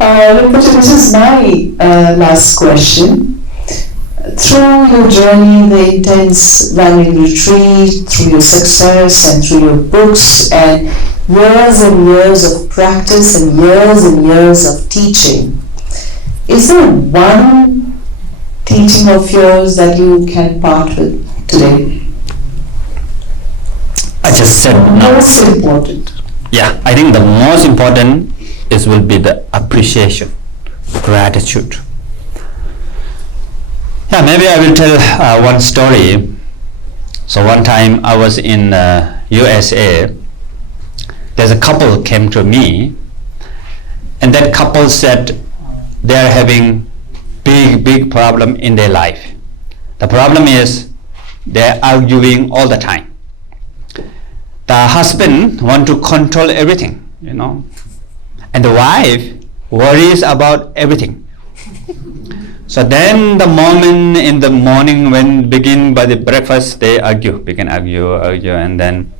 Rinpoche, this is my last question. Through your journey, the intense running retreat, through your success and through your books and years of practice and years of teaching, is there one teaching of yours that you can part with today? I just said most important. Yeah, I think the most important will be the appreciation, gratitude. Yeah, maybe I will tell one story. So one time I was in USA. There's a couple came to me, and that couple said they are having big problem in their life. The problem is they're arguing all the time. The husband want to control everything, and the wife worries about everything. So then in the morning when begin by the breakfast, they begin argue, and then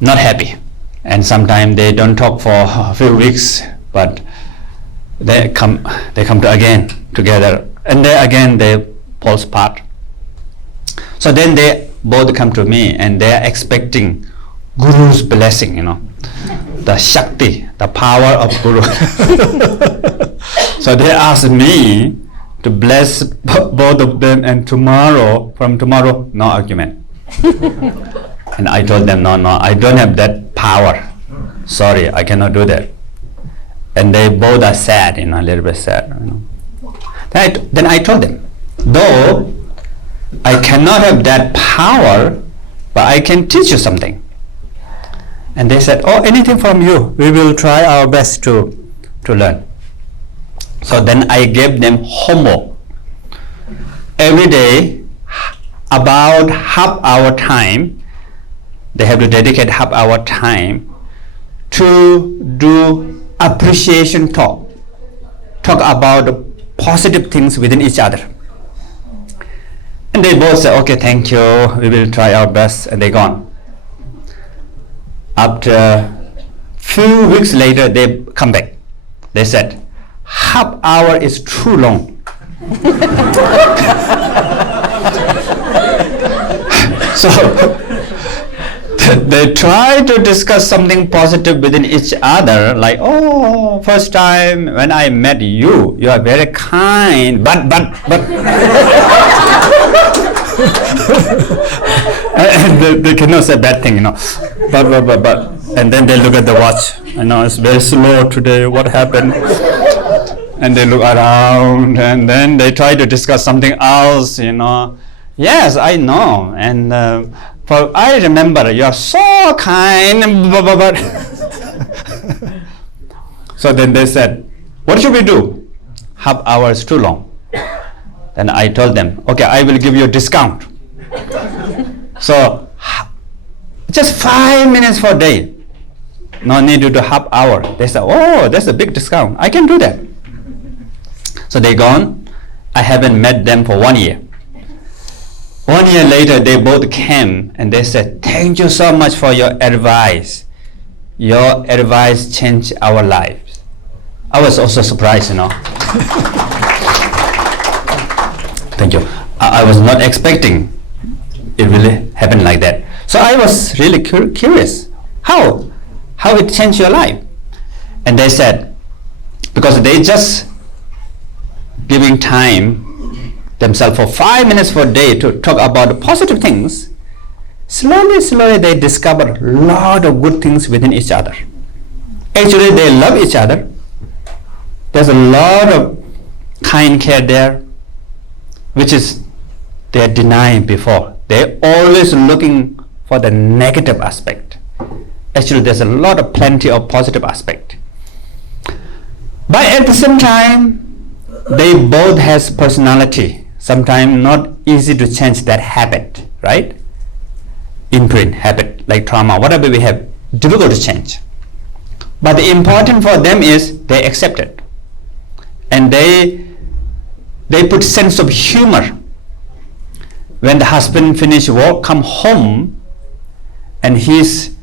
not happy. And sometimes they don't talk for a few weeks, but they come together, and they fall apart. So then they both come to me, and they are expecting Guru's blessing, the Shakti, the power of Guru. So they asked me to bless both of them, and from tomorrow, no argument. And I told them, no, I don't have that power. Sorry, I cannot do that. And they both are sad, a little bit sad. Then I told them, though I cannot have that power, but I can teach you something. And they said, anything from you, we will try our best to learn. So then I gave them homework. Every day, about half-hour time, they have to dedicate half-hour time to do appreciation talk about positive things within each other. And they both said, okay, thank you, we will try our best, and they gone. After few weeks later, they come back. They said, half-hour is too long. So they try to discuss something positive within each other, like, first time when I met you, you are very kind, but. And they cannot say bad thing, but. And then they look at the watch, it's very slow today, what happened? And they look around, and then they try to discuss something else, Yes, I know, and I remember you are so kind, but. So then they said, what should we do? Half-hour is too long. Then I told them, okay, I will give you a discount. So just 5 minutes per day. No need to do half hour. They said, oh, that's a big discount. I can do that. So they gone. I haven't met them for 1 year. 1 year later, they both came and they said, thank you so much for your advice. Your advice changed our lives. I was also surprised, Thank you. I was not expecting it really happened like that. So I was really curious. How it changed your life? And they said, because they just giving time themselves for 5 minutes per day to talk about positive things, slowly they discover a lot of good things within each other. Actually, they love each other. There's a lot of kind care there, which is they're denying before. They're always looking for the negative aspect. Actually, there's a lot of plenty of positive aspect. But at the same time, they both has personality. Sometimes not easy to change that habit, right? Imprint, habit, like trauma, whatever we have, difficult to change. But the important for them is they accept it. And they put sense of humor. When the husband finish work, come home, and he's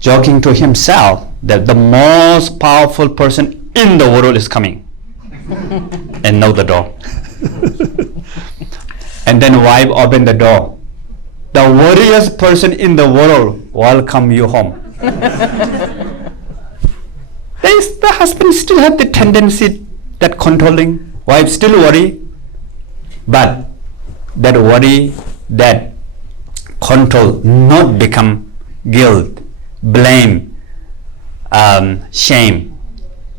joking to himself that the most powerful person in the world is coming and knock the door. And then wife open the door. The worriest person in the world welcome you home. The husband still have the tendency that controlling, wife still worry, but that worry, that control not become guilt, blame, shame.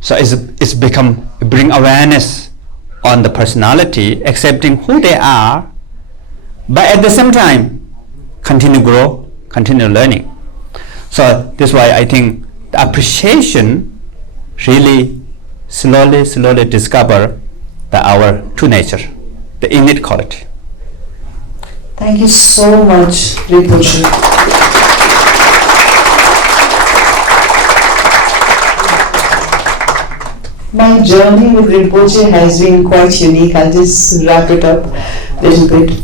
So it's become bring awareness on the personality, accepting who they are, but at the same time continue grow, continue learning. So that's why I think the appreciation really slowly discover our true nature, the innate quality. Thank you so much, Rinpoche. My journey with Rinpoche has been quite unique. I'll just wrap it up a little bit.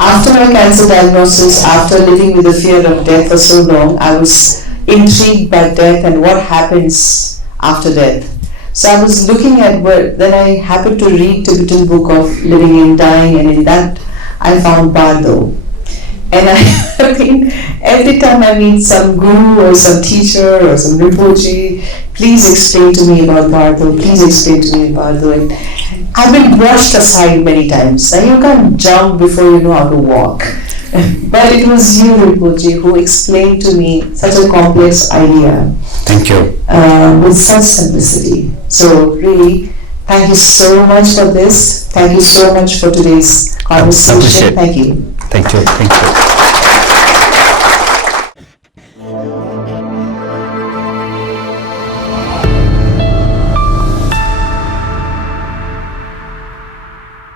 After my cancer diagnosis, after living with the fear of death for so long, I was intrigued by death and what happens after death. So I was looking at then I happened to read Tibetan book of living and dying, and in that I found Bardo. And I think every time I meet some guru or some teacher or some Rinpoche, please explain to me about Bardo, please explain to me about Bardo. And I've been brushed aside many times. Now you can't jump before you know how to walk. But it was you, Rinpoche, who explained to me such a complex idea. Thank you. With such simplicity. So really, thank you so much for this. Thank you so much for today's conversation. Thank you. Thank you.